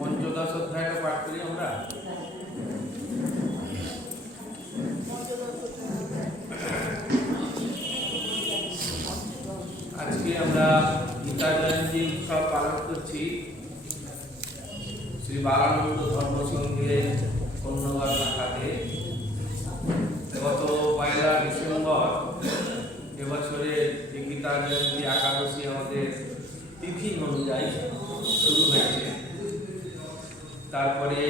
পঞ্চদশ অধ্যায়টা পাঠ করি আমরা। আজকে আমরা গীতা জয়ন্তী উৎসব পালন করছি শ্রী বালানন্দ ধর্ম সংঘের কন্যগর শাখাতে। গত 1 ডিসেম্বর এবছরের গীতা জয়ন্তী একাদশী আমাদের তিথি অনুযায়ী শুরু হয়েছে। তারপরে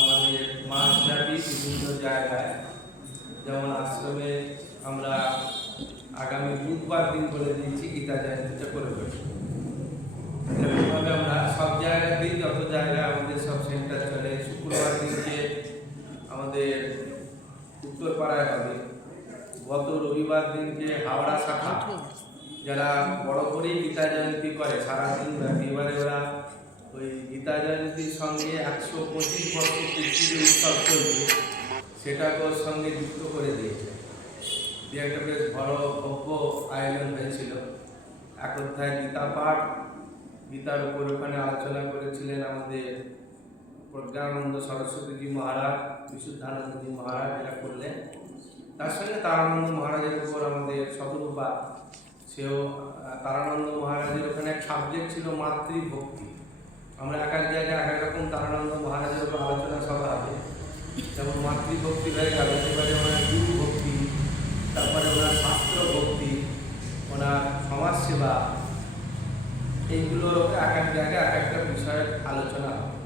আমাদের মাসব্যাপী বিভিন্ন জায়গায়, যেমন আশ্রমে আমরা আগামী বুধবার দিন করে দিয়েছি গীতা জয়ন্তীটা করে বসি। এরকমভাবে আমরা সব জায়গাতেই, যত জায়গায় আমাদের সব সেন্টার চলে, শুক্রবার দিনকে আমাদের উত্তরপাড়ায় হবে। গত রবিবার দিনকে হাওড়া শাখা যারা বড় করেই গীতা জয়ন্তী করে সারাদিন ব্যাপী, এবারে ওরা ওই গীতা জয়ন্তীর সঙ্গে 125 বর্ষ পূর্তির উৎসব চলছে, সেটাকে ওর সঙ্গে যুক্ত করে দিয়েছে। দিয়ে একটা বেশ বড় ভব্য আয়োজন হয়েছিল। এক অধ্যায় গীতা পাঠ, গীতার উপর ওখানে আলোচনা করেছিলেন আমাদের প্রজ্ঞানন্দ সরস্বতীজি মহারাজ, বিশুদ্ধানন্দজি মহারাজ এরা করলেন। তার সঙ্গে তারানন্দ মহারাজের উপর আমাদের শতরূপা, সেও তারানন্দ মহারাজের ওখানে এক সাবজেক্ট ছিল মাতৃভক্তি। আমরা এক এক জায়গায় এক এক রকম তারানন্দ মহারাজের উপর আলোচনা সভা হবে, যেমন মাতৃভক্তি হয়ে গেল, এবারে ওনার গুরু ভক্তি, তারপরে ওনার শাস্ত্র ভক্তি, ওনার সমাজসেবা, এইগুলোর এক এক জায়গায় এক একটা বিষয়ের আলোচনা হবে।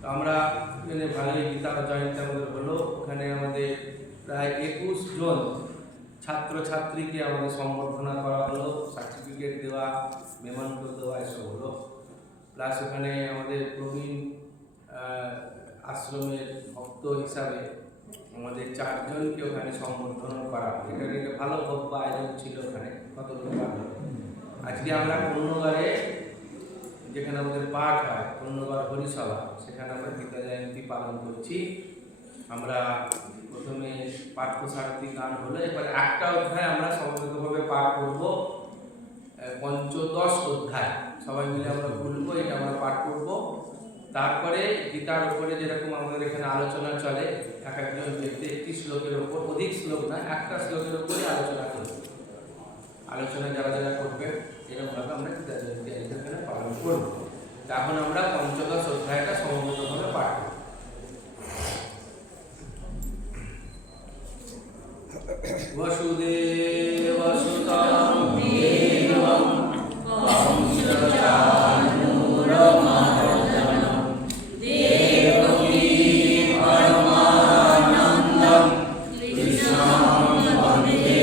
তো আমরা ভালোই গীতা জয়ন্তী আমাদের হলো। ওখানে আমাদের প্রায় 21 জন ছাত্রছাত্রীকে আমাদের সম্বর্ধনা করা হলো, সার্টিফিকেট দেওয়া, মেমন্টো দেওয়া, এসব হলো। প্লাস ওখানে আমাদের প্রবীণ আশ্রমের ভক্ত হিসাবে আমাদের 4 জনকে ওখানে সম্বর্ধনা করা হলো। এটা একটা ভালো ভব্য আয়োজন ছিল ওখানে। কত লোক হলো। আজকে আমরা কন্যগরে, যেখানে আমাদের পাঠ হয়, কন্যগর হরিসভা, সেখানে আমরা গীতা জয়ন্তী পালন করছি। আমরা প্রথমে পাঠ্যসারথী গান হলো, এবার একটা অধ্যায় আমরা সমবেতভাবে পাঠ করব, পঞ্চদশ অধ্যায় সবাই মিলে আমরা খুলবো, এটা আমরা পাঠ করব। তারপরে গীতার উপরে যেরকম আমাদের এখানে আলোচনা চলে, এক একজন ব্যক্তি একটি শ্লোকের উপর, অধিক শ্লোক না, একটা শ্লোকের উপরে আলোচনা করব। আলোচনা যারা যারা করবে এরকমভাবে আমরা গীতা জয়ন্তী এখানে পালন করব। এখন আমরা পঞ্চদশ অধ্যায়টা সমবেতভাবে পাঠ করব। वसुदेव सुतं देवं वंशचानूरमर्दनं देवकी परमानन्दं कृष्णं वन्दे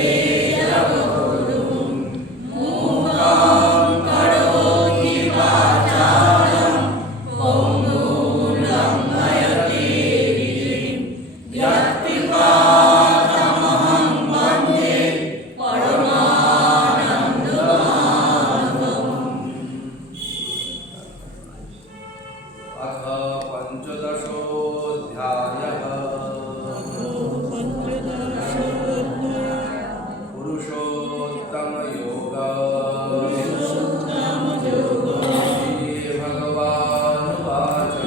जगद्गुरुं मूकं करोति वाचालं पङ्गुं लङ्घयते गिरिं यत्कृपातमहं वन्दे परमानन्दमाधवम्। अथ पञ्चदशोऽध्यायः। पुरुषोत्तमयोगः। श्रीभगवानुवाच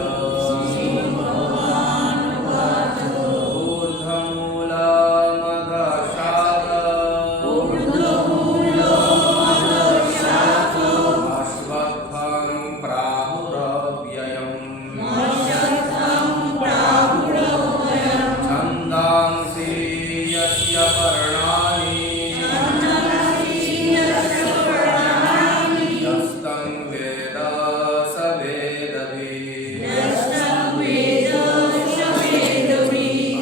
अश्वत्थं प्राहुरव्ययम् छन्दांसि यस्य पर्णानि यस्तं वेद स वेदवित्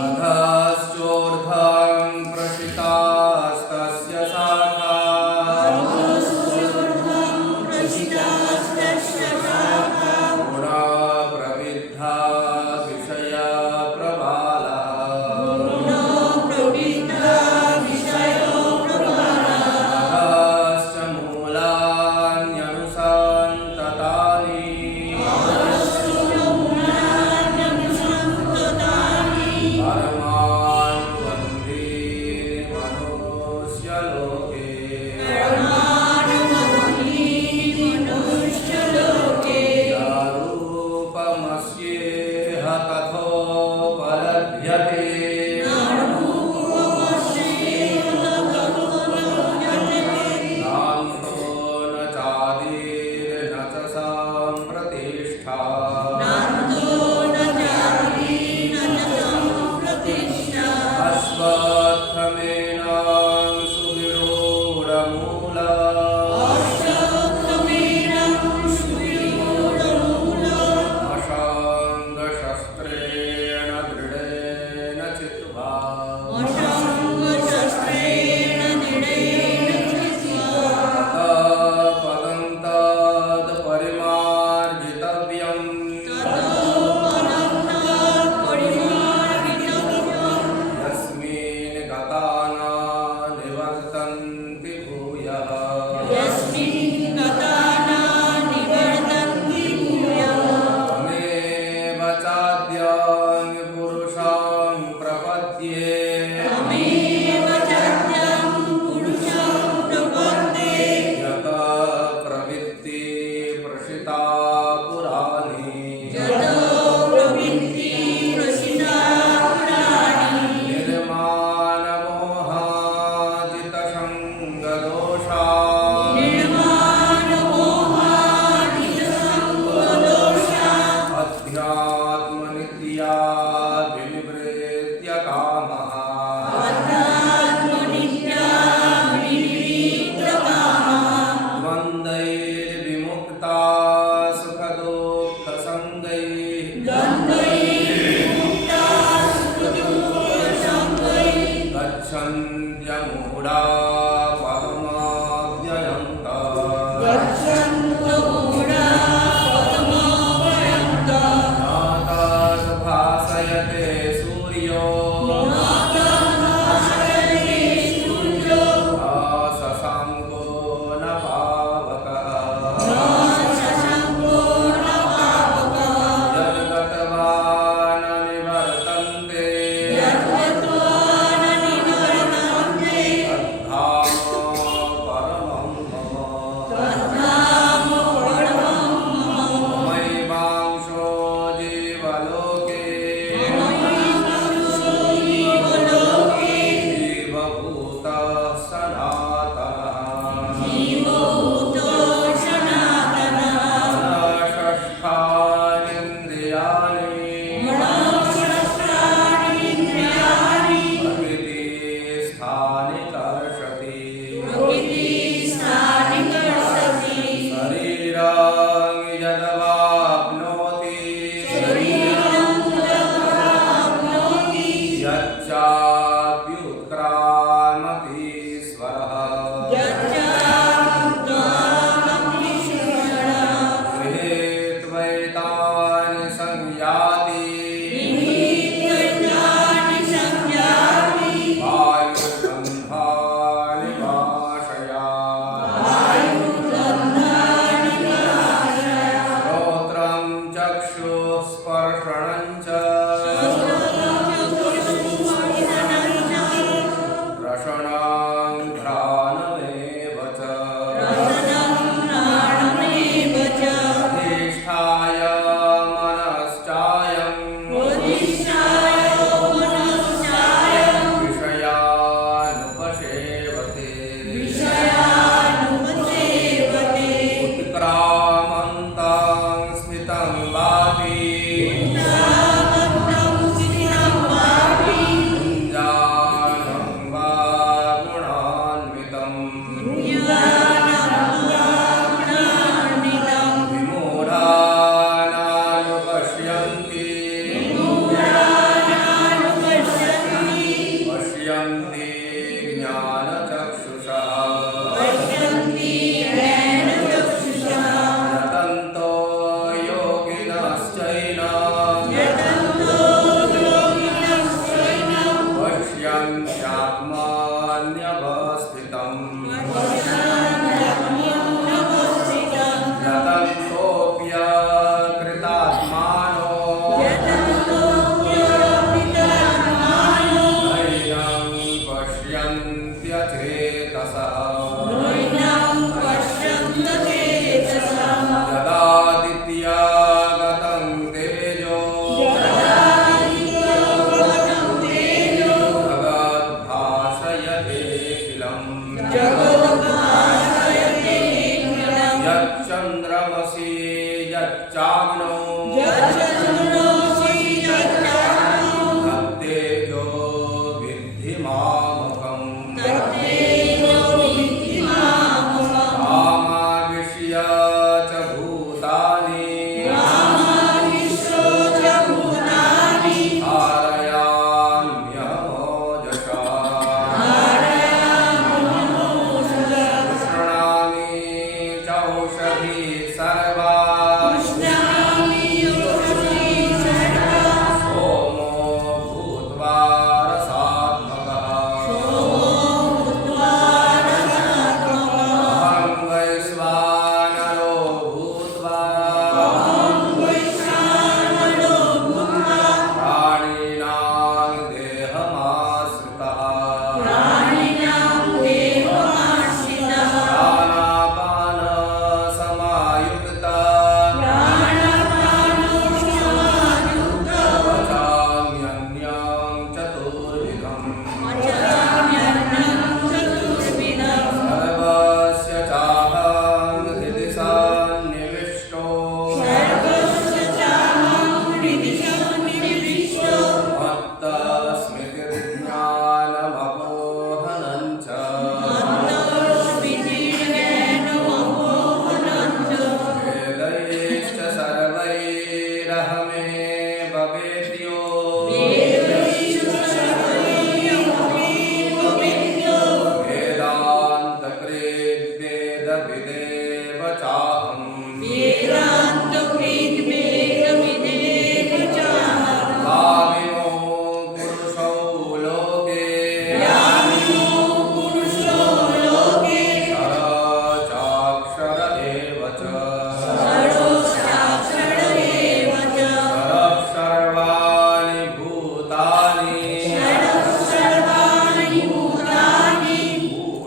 अधश्चोर्ध्वं प्रसितास्तस्य शाखाः गुणा प्रविद्धा विषया प्रबालाः अधश्च मूलान्यनुसन्ततानि परमानुबन्धीनि मनुष्यलोके रूपमस्येह तथोपलभ्यते नान्तो न चादिर्न च सम्प्रतिष्ठा अश्वत्थमेनं सुविरूढमूला अशङ्गशस्त्रेण दृढेन चित्वा पदं तत्परिमार्जितव्यम् यस्मिन् गता न निवर्तन्ति भूयः तमेव चाद्यं पुरुषं प्रपद्ये यत प्रवृत्ति प्रसिता पुराणी निर्माणमोहाजितसङ्गदोषा अध्यात्मनित्या विनिवृत्य कामः द्वन्द्वैर्विमुक्ता सुखदुःखसङ्गैः गच्छन्त्यमूढा पदमाव्ययन्तः भासयते सूर्यो शशाङ्को न पावकः यद्गत्वा न निवर्तन्ते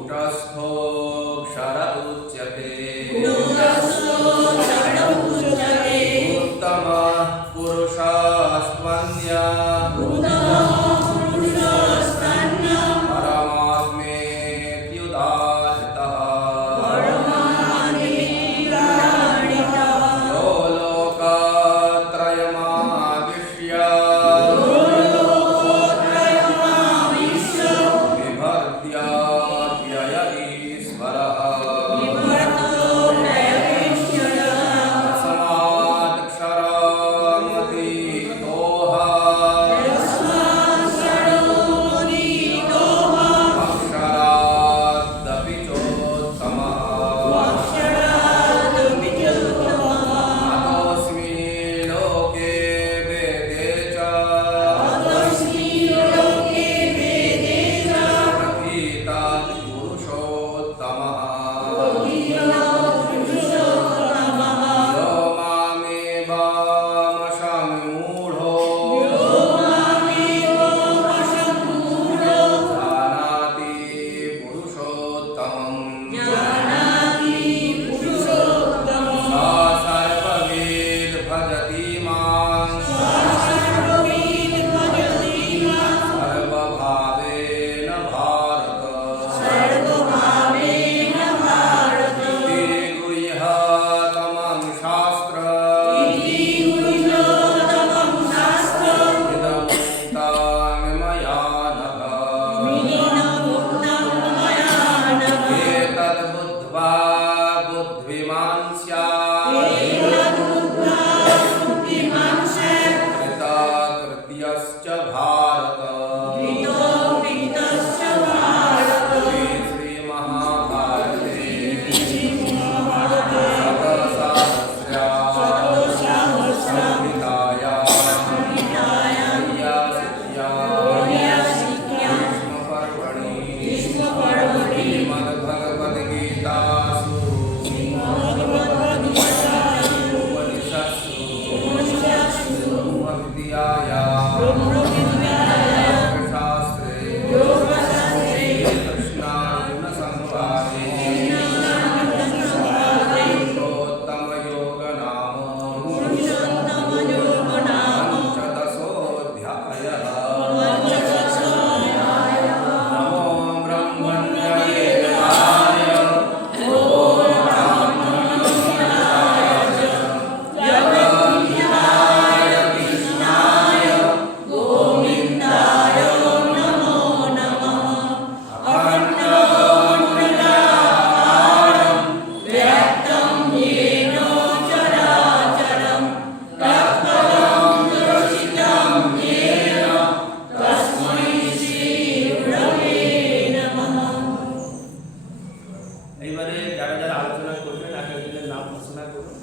कूटस्थोऽक्षर उच्यते उत्तमः पुरुषस्त्वन्यः परमात्मेत्युदाहृतः यो लोकत्रयमाविश्य बिभर्त्य व्यय ईश्वरः अक्षरादपि चोत्तमः अतोऽस्मि लोके वेदे च प्रथितः पुरुषोत्तमः यो मामेवामशमूढो जानाति पुरुषोत्तमम् स सर्वविद् भजति मां सर्वभावेन भारत इति गृह्यतमं शास्त्रम् इदमुक्तं मया नघ एतद्बुद्ध्वा बुद्धिमान् स्यात् कृतकृत्यश्च भारत श्रीमहाभारते शतसाहस्र्यां संहितायां भीष्मपर्वणि श्रीमद्भगवद्गीतासु उपनिषत्सु ब्रह्मविद्यायां कृष्णार्जुनसंवादे पुरुषोत्तमयोगनाम पञ्चदशोऽध्यायः नमो ब्रह्मण्ये देवाय जगन्नाय कृष्णाय गोविन्दाय नमो नमः अखण्डमण्डलाकारं व्याप्तं येन चराचरं तत्पदं दर्शितं येन तस्मै श्रीगुरवे नमः। এবারে যারা যারা আলোচনা করবেন এক একজনের নাম ঘোষণা করুন।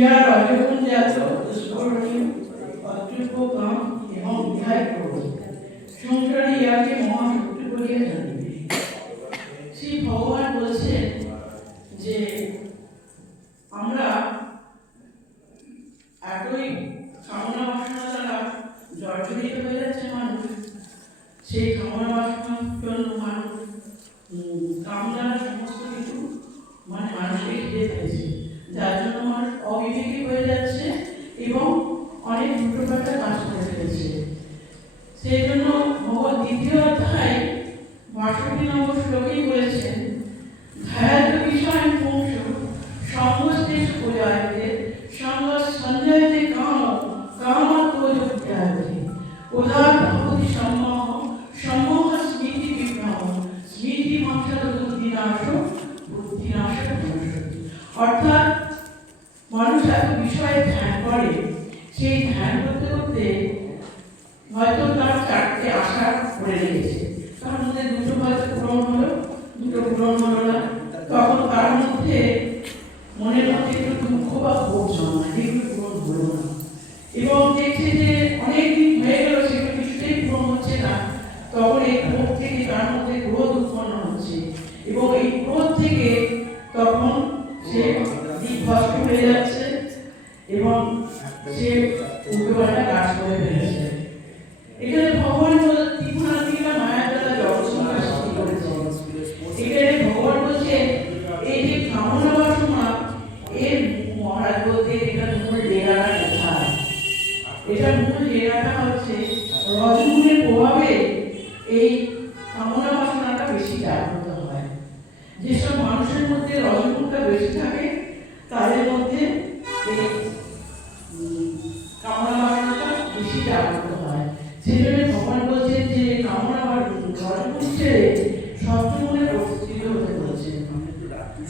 ইহা রজগুণ জাত স্ফুরণীয় অতৃপ্য কাম এবং ইহাই ক্রোধ। সংসারে ইহাকে মহাশক্তি বলিয়া জানিবে। শ্রী ভগবান বলছেন যে আমরা এতই কামনা বাসনা দ্বারা জর্জরিত হয়ে যাচ্ছে মানুষ, সেই কামনা বাসনার জন্য মানুষ কামনার সমস্ত কিছু মানুষকে ঘিরে ফেলেছে, যার জন্য মানুষ অবিবেকী হয়ে যাচ্ছে এবং অনেক উল্টোপাল্টা কাজ করে ফেলেছে। সেই জন্য ভগবত দ্বিতীয় অধ্যায় ৬২ নম্বর শ্লোকেই বলেছেন, ধ্যায়াত বিষয় পুংস সঙ্গস্তেষু প্রজায়তে সঙ্গ সঞ্জয়তে কাম কামাত্মযোগ্যায়তে উদার ভবতি সম্মোহ সম্মোহ স্মৃতি বিভ্রম স্মৃতি মন্ত্র বুদ্ধিনাশ বুদ্ধিনাশ ভবিষ্যতি। অর্থাৎ মানুষ এত বিষয়ে ধ্যান করে, সেই ধ্যান করতে করতে হয়তো তার 4টে আশা করে রেখেছে, তার মধ্যে 2টো হয়তো পূরণ হলো, 2টো পূরণ হলো না, তখন তার মধ্যে মনের মধ্যে একটু দুঃখ বা ক্ষোভ জন্মায়, যেগুলো পূরণ হলো না, এবং দেখছে যে অনেকদিন হয়ে গেল সেগুলো কিছুতেই পূরণ হচ্ছে না, তখন এই ক্ষোভ থেকে তার মধ্যে ক্রোধ উৎপন্ন হচ্ছে, এবং এই ক্রোধ থেকে তখন সে বিধ্বস্ত হয়ে যাচ্ছে এবং সে উল্টোপাল্টা কাজ করে ফেলেছে। এখানে ভগবান ত্রিগুণাত্মিকা মায়া দ্বারা জগৎ সংসার সৃষ্টি করেছে। এখানে ভগবান বলছে এই যে কামনা বাসনা এর মহারাজ বলতে এটার মূল ডেরাটা কোথায়? এটার মূল ডেরাটা হচ্ছে রজগুণের প্রভাবে এই কামনা বাসনাটা বেশি জাগ্রত হয়। যেসব মানুষের মধ্যে রজগুণটা বেশি থাকে তাদের মধ্যে এই কামনা বাসনাটা বেশি জাগ্রত হয়। সেই জন্য ভগবান বলছেন যে কামনা রজগুণ ছেড়ে সত্যগুণে প্রতিষ্ঠিত হতে বলছেন।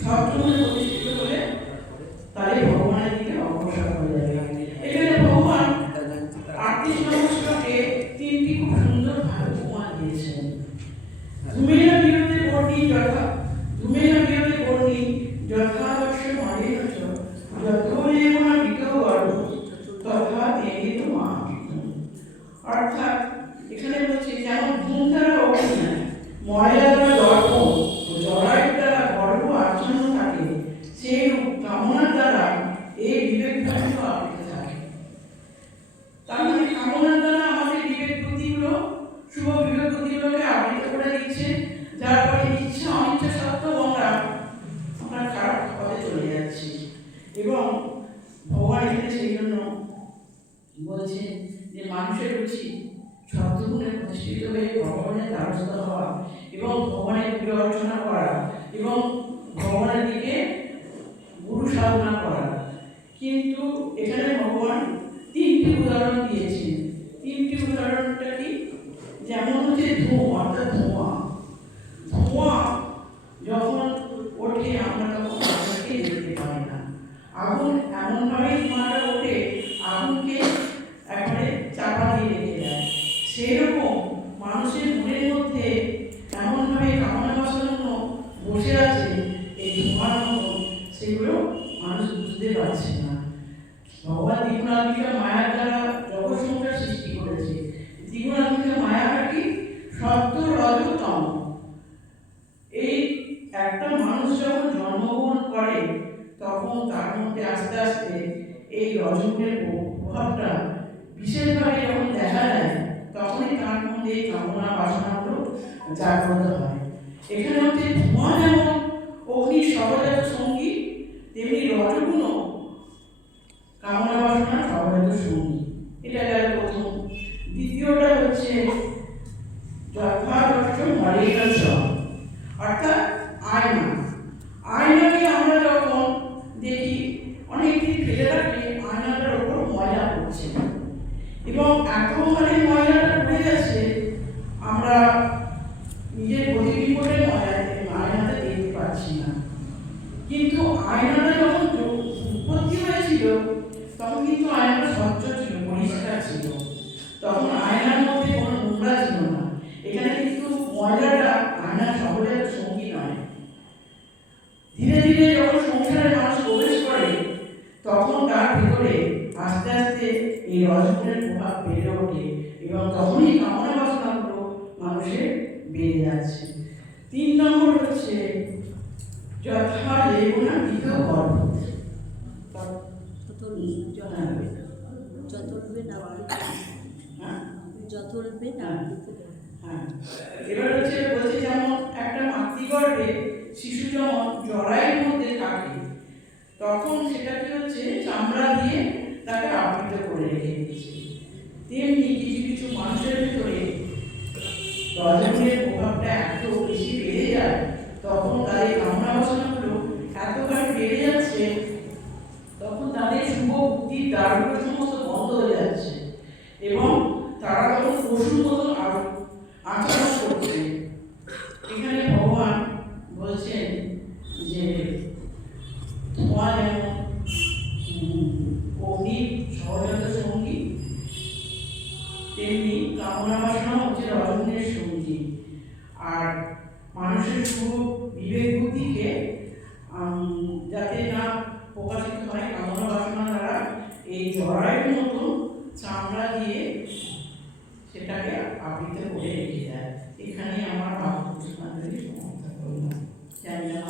সত্যগুণে প্রতিষ্ঠিত হলে তাহলে ভগবানের দিকে অগ্রসর হয়ে যাবে। এখানে ভগবান 38 নম্বর শ্লোকে 3টি খুব সুন্দর ভাবে উপমা দিয়েছেন। ধূমেন বিরতে বর্ণি যথা ধূমেন বিরতে বর্ণি যথাবশ্য মানেন চ যতোলেব না বিতও গর্ব তথা তেনিত মা। অর্থাৎ এখানে বলছে যেমন ধূম দ্বারা অগ্নি, ময়লা দ্বারা দর্প, জরায়ুর দ্বারা গর্ব আচ্ছন্ন থাকে, সেই কামনার দ্বারা এই বিবেক ধ্বংস আবৃত থাকে। তার মানে কামনার দ্বারা আমাদের বিবেক বুদ্ধিগুলো শুভ বিবেক বুদ্ধিগুলোকে আবৃত করে দিচ্ছে, যার ফলে ইচ্ছা অনিচ্ছা সত্ত্বেও আমরা খারাপ পথে চলে যাচ্ছি। এবং ভগবান এখানে সেই জন্য বলছেন যে মানুষের উচিত সত্যগুণে প্রতিষ্ঠিত হয়ে ভগবানের দ্বারস্থ হওয়া এবং ভগবানের প্রিয় অর্চনা করা এবং ভগবানের দিকে গুরু সাধনা করা। কিন্তু এখানে ভগবান 3টি উদাহরণ দিয়েছেন। 3টি উদাহরণটা কি? যেমন হচ্ছে ধূম, অর্থাৎ ধোঁয়া। ধোঁয়া যখন ওঠে আমরা তখন আগুনকে দেখতে পাই না। আগুন এমনভাবেই ধোঁয়াটা ওঠে, আগুনকে একেবারে চাপা দিয়ে রেখে দেয়। সেরকম মানুষের মনের মধ্যে এমনভাবে কামনা বাসনা বসে আছে এই ধোঁয়ার মতো, সেগুলো মানুষ বুঝতে পারছে না। ভগবান ত্রিগুণাত্মিকা মায়ার দ্বারা জগৎ সংসার সৃষ্টি করেছে। ত্রিগুণাত্মিকা মায়াটা কি? সত্য, রজ, তম। এই একটা মানুষ যখন জন্মগ্রহণ করে তখন তার মধ্যে আস্তে আস্তে এই রজগুণের প্রভাবটা বিশেষভাবে যখন দেখা যায় তখনই তার মধ্যে এই কামনা বাসনাগুলো জাগ্রত হয়। এখানে হচ্ছে ধোঁয়া যেমন অগ্নির সহজাত সঙ্গী, তেমনি রজগুণও কামনা বাসনা সহজাত সঙ্গী। এটা গেল প্রথম। দ্বিতীয়টা হচ্ছে যথাযথ মলিন, অর্থাৎ আয়না। আয়নাকে আমরা যখন দেখি অনেকদিন ফেলে রাখলে আয়নাটার ওপর ময়লা পড়ছে এবং এত হারে ময়লাটা পড়ে গেছে আমরা নিজের প্রতিবিম্বটাই আয়নাতে দেখতে পাচ্ছি না। কিন্তু আয়নাটা যখন উৎপত্তি হয়েছিল তখন কিন্তু আয়নাটা স্বচ্ছ ছিল, পরিষ্কার ছিল, তখন আয়নার মধ্যে কোনো নোংরা ছিল না। এখানে কিন্তু ময়লাটা আয়নার সহজাত সঙ্গী নয়। ধীরে ধীরে যখন সংসারে মানুষ প্রবেশ করে তখন তার ভিতরে আস্তে আস্তে এই রজগুণের প্রভাব বেড়ে ওঠে এবং তখনই কামনা বাসনাগুলো মানুষের বেড়ে যাচ্ছে। 3 নম্বর হচ্ছে যথা লেগুনা দ্বিতীয় গর্ভ। এবার হচ্ছে বলছে যেমন একটা মাতৃগর্ভে শিশু যখন জরায়ের মধ্যে থাকে তখন সেটা কি হচ্ছে চামড়া দিয়ে তাকে আবৃত করে রেখে দিয়েছে, তেমনি কিছু কিছু মানুষের ভিতরে রজগুণের প্রভাবটা এত বেশি বেড়ে যায় তখন তাদের কামনা বাসনাগুলো এতবার বেড়ে যাচ্ছে তখন তাদের শুভ বুদ্ধির দ্বারগুলো সমস্ত বন্ধ হয়ে যাচ্ছে এবং তারা তখন পশুর মতন আচরণ করছে। এখানে ভগবান বলছেন যে তোমার যেমন অগ্নি সহজাত সঙ্গী তেমনি কামনা বাসনা হচ্ছে রজগুণের সঙ্গী। আর মানুষের শুভ বিবেক বুদ্ধিকে যাতে না প্রকাশিত হয় কামনা বাসনা দ্বারা এই জরায়ের মতো চামড়া দিয়ে সেটাকে আবৃত করে রেখে দেয়। এখানে আমার পুষ্পাঞ্জলি সমাপ্ত করলাম। জানি না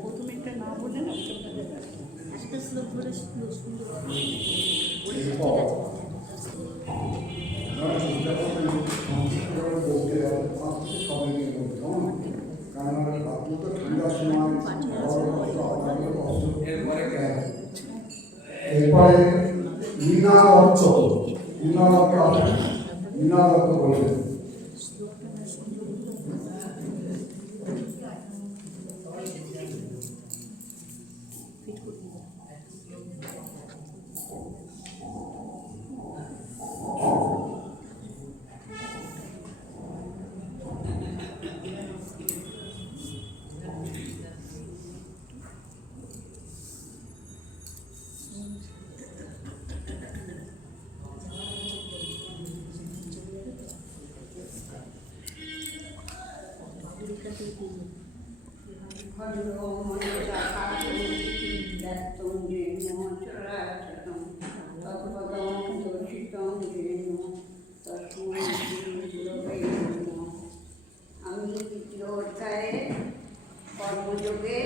প্রথমে একটা না বলে না একটা শ্লোক ধরে সুন্দর এরপরে লীনা দত্ত বলবেন। আমি দ্বিতীয় অধ্যায়ে কর্মযোগে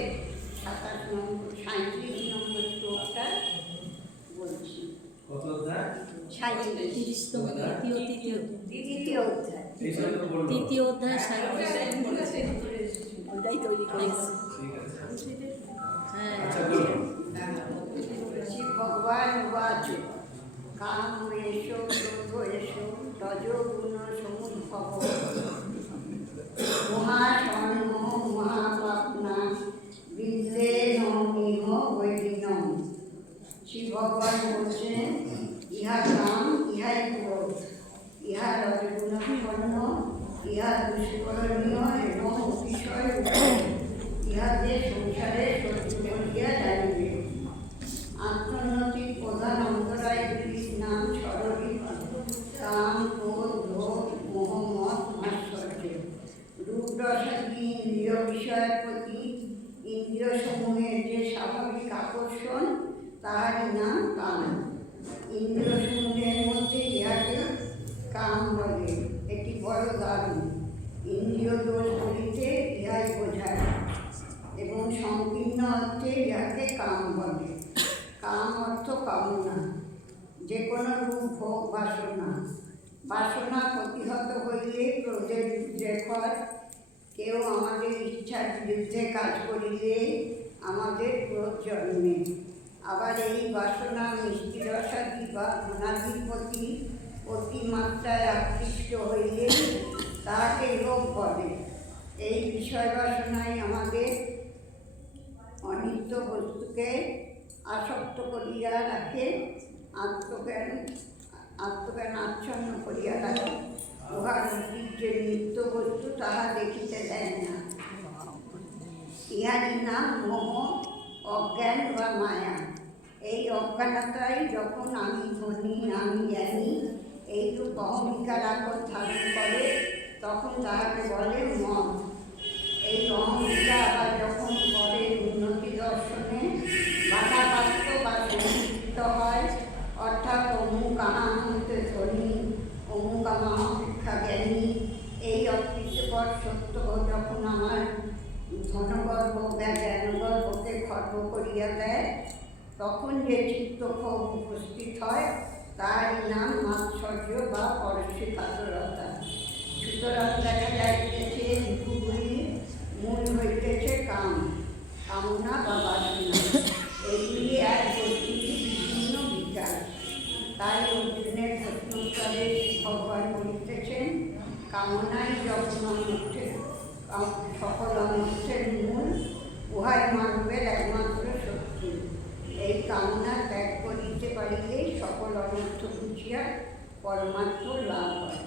37 নম্বর শ্লোকটা বলছি। কত অধ্যায়? 30তম দ্বিতীয় অধ্যায় এই সব তো বললো। তৃতীয় অধ্যায় 37 ওটাই তৈরি করেছি। ঠিক আছে, হ্যাঁ আচ্ছা বলুন। শ্রী ভগবান উবাচ কামেশ ক্রোধেশ রজোগুণ সমুদ্ভব মহাস্বর্ণ মহাপাপনা বিদ্যেন মিহ বৈদিনম। শ্রী ভগবান বলছেন ইহা কাম, ইহাই ক্রোধ, ইহা রজগুণাপন্ন, ইহা দুষ্করণীয় এবং অতিশয় উত্তম, ইহাতে সংসারে সত্যি করিয়া জানিবে। আত্মোন্নতির প্রধান অন্তরায়গুলির নাম সরলি কাম, ক্রোধ, লোভ, মোহ, মদ, মাৎসর্য। রূপরসাদি ইন্দ্রিয় বিষয়ের প্রতি ইন্দ্রিয়সমূহের যে স্বাভাবিক আকর্ষণ তাহারই নাম কাম। ইন্দ্রিয়সমূহের মধ্যে ইহাকে কাম বলে। এটি বড় দারুণ। ইন্দ্রিয় দোষ বলিতে ইহাই বোঝায় এবং সংকীর্ণ অর্থে ইহাকে কাম বলে। কাম অর্থ কামনা, যে কোনো রূপ হোক বাসনা। বাসনা প্রতিহত হইলে ক্রোধের উদ্রেক হয়। কেউ আমাদের ইচ্ছার বিরুদ্ধে কাজ করিলে আমাদের ক্রোধ জন্মে। আবার এই বাসনা মিষ্টি রসাদি বা গুণাদির প্রতি অতিমাত্রায় আকৃষ্ট হইলে তাহাকে লোভ বলে। এই বিষয় বাসনাই আমাদের অনিত্য বস্তুকে আসক্ত করিয়া রাখে, আত্মজ্ঞান আচ্ছন্ন করিয়া রাখে। উহার অতীত যে নিত্য বস্তু তাহা দেখিতে দেয় না। ইহারই নাম মোহ, অজ্ঞান বা মায়া। এই অজ্ঞানতাই যখন আমি ধনী, আমি জ্ঞানী এইরূপ অহংকার আকর ধারণ করে তখন তাহাকে বলে মন। এই অহংকার আবার যখন যে চিত্তক্ষোভ উপস্থিত হয় তারই নাম মাৎসর্য বা পরশীকাতরতা। সুতরাং দেখা যাইতেছে ঋতুগুলির মূল হইতেছে কামনা বা বাসনা। এগুলি এক গোষ্ঠীর বিভিন্ন বিচার। তাই অর্জুনের প্রশ্নোত্তরে ভগবান বলিতেছেন, কামনাই যখন সকল অনর্থের মূল, উহাই মানবের একমাত্র শক্তি। এই কামনা ত্যাগ করিতে পারিলেই সকল অনর্থ বুঝিয়া পরমাত্ম লাভ হয়।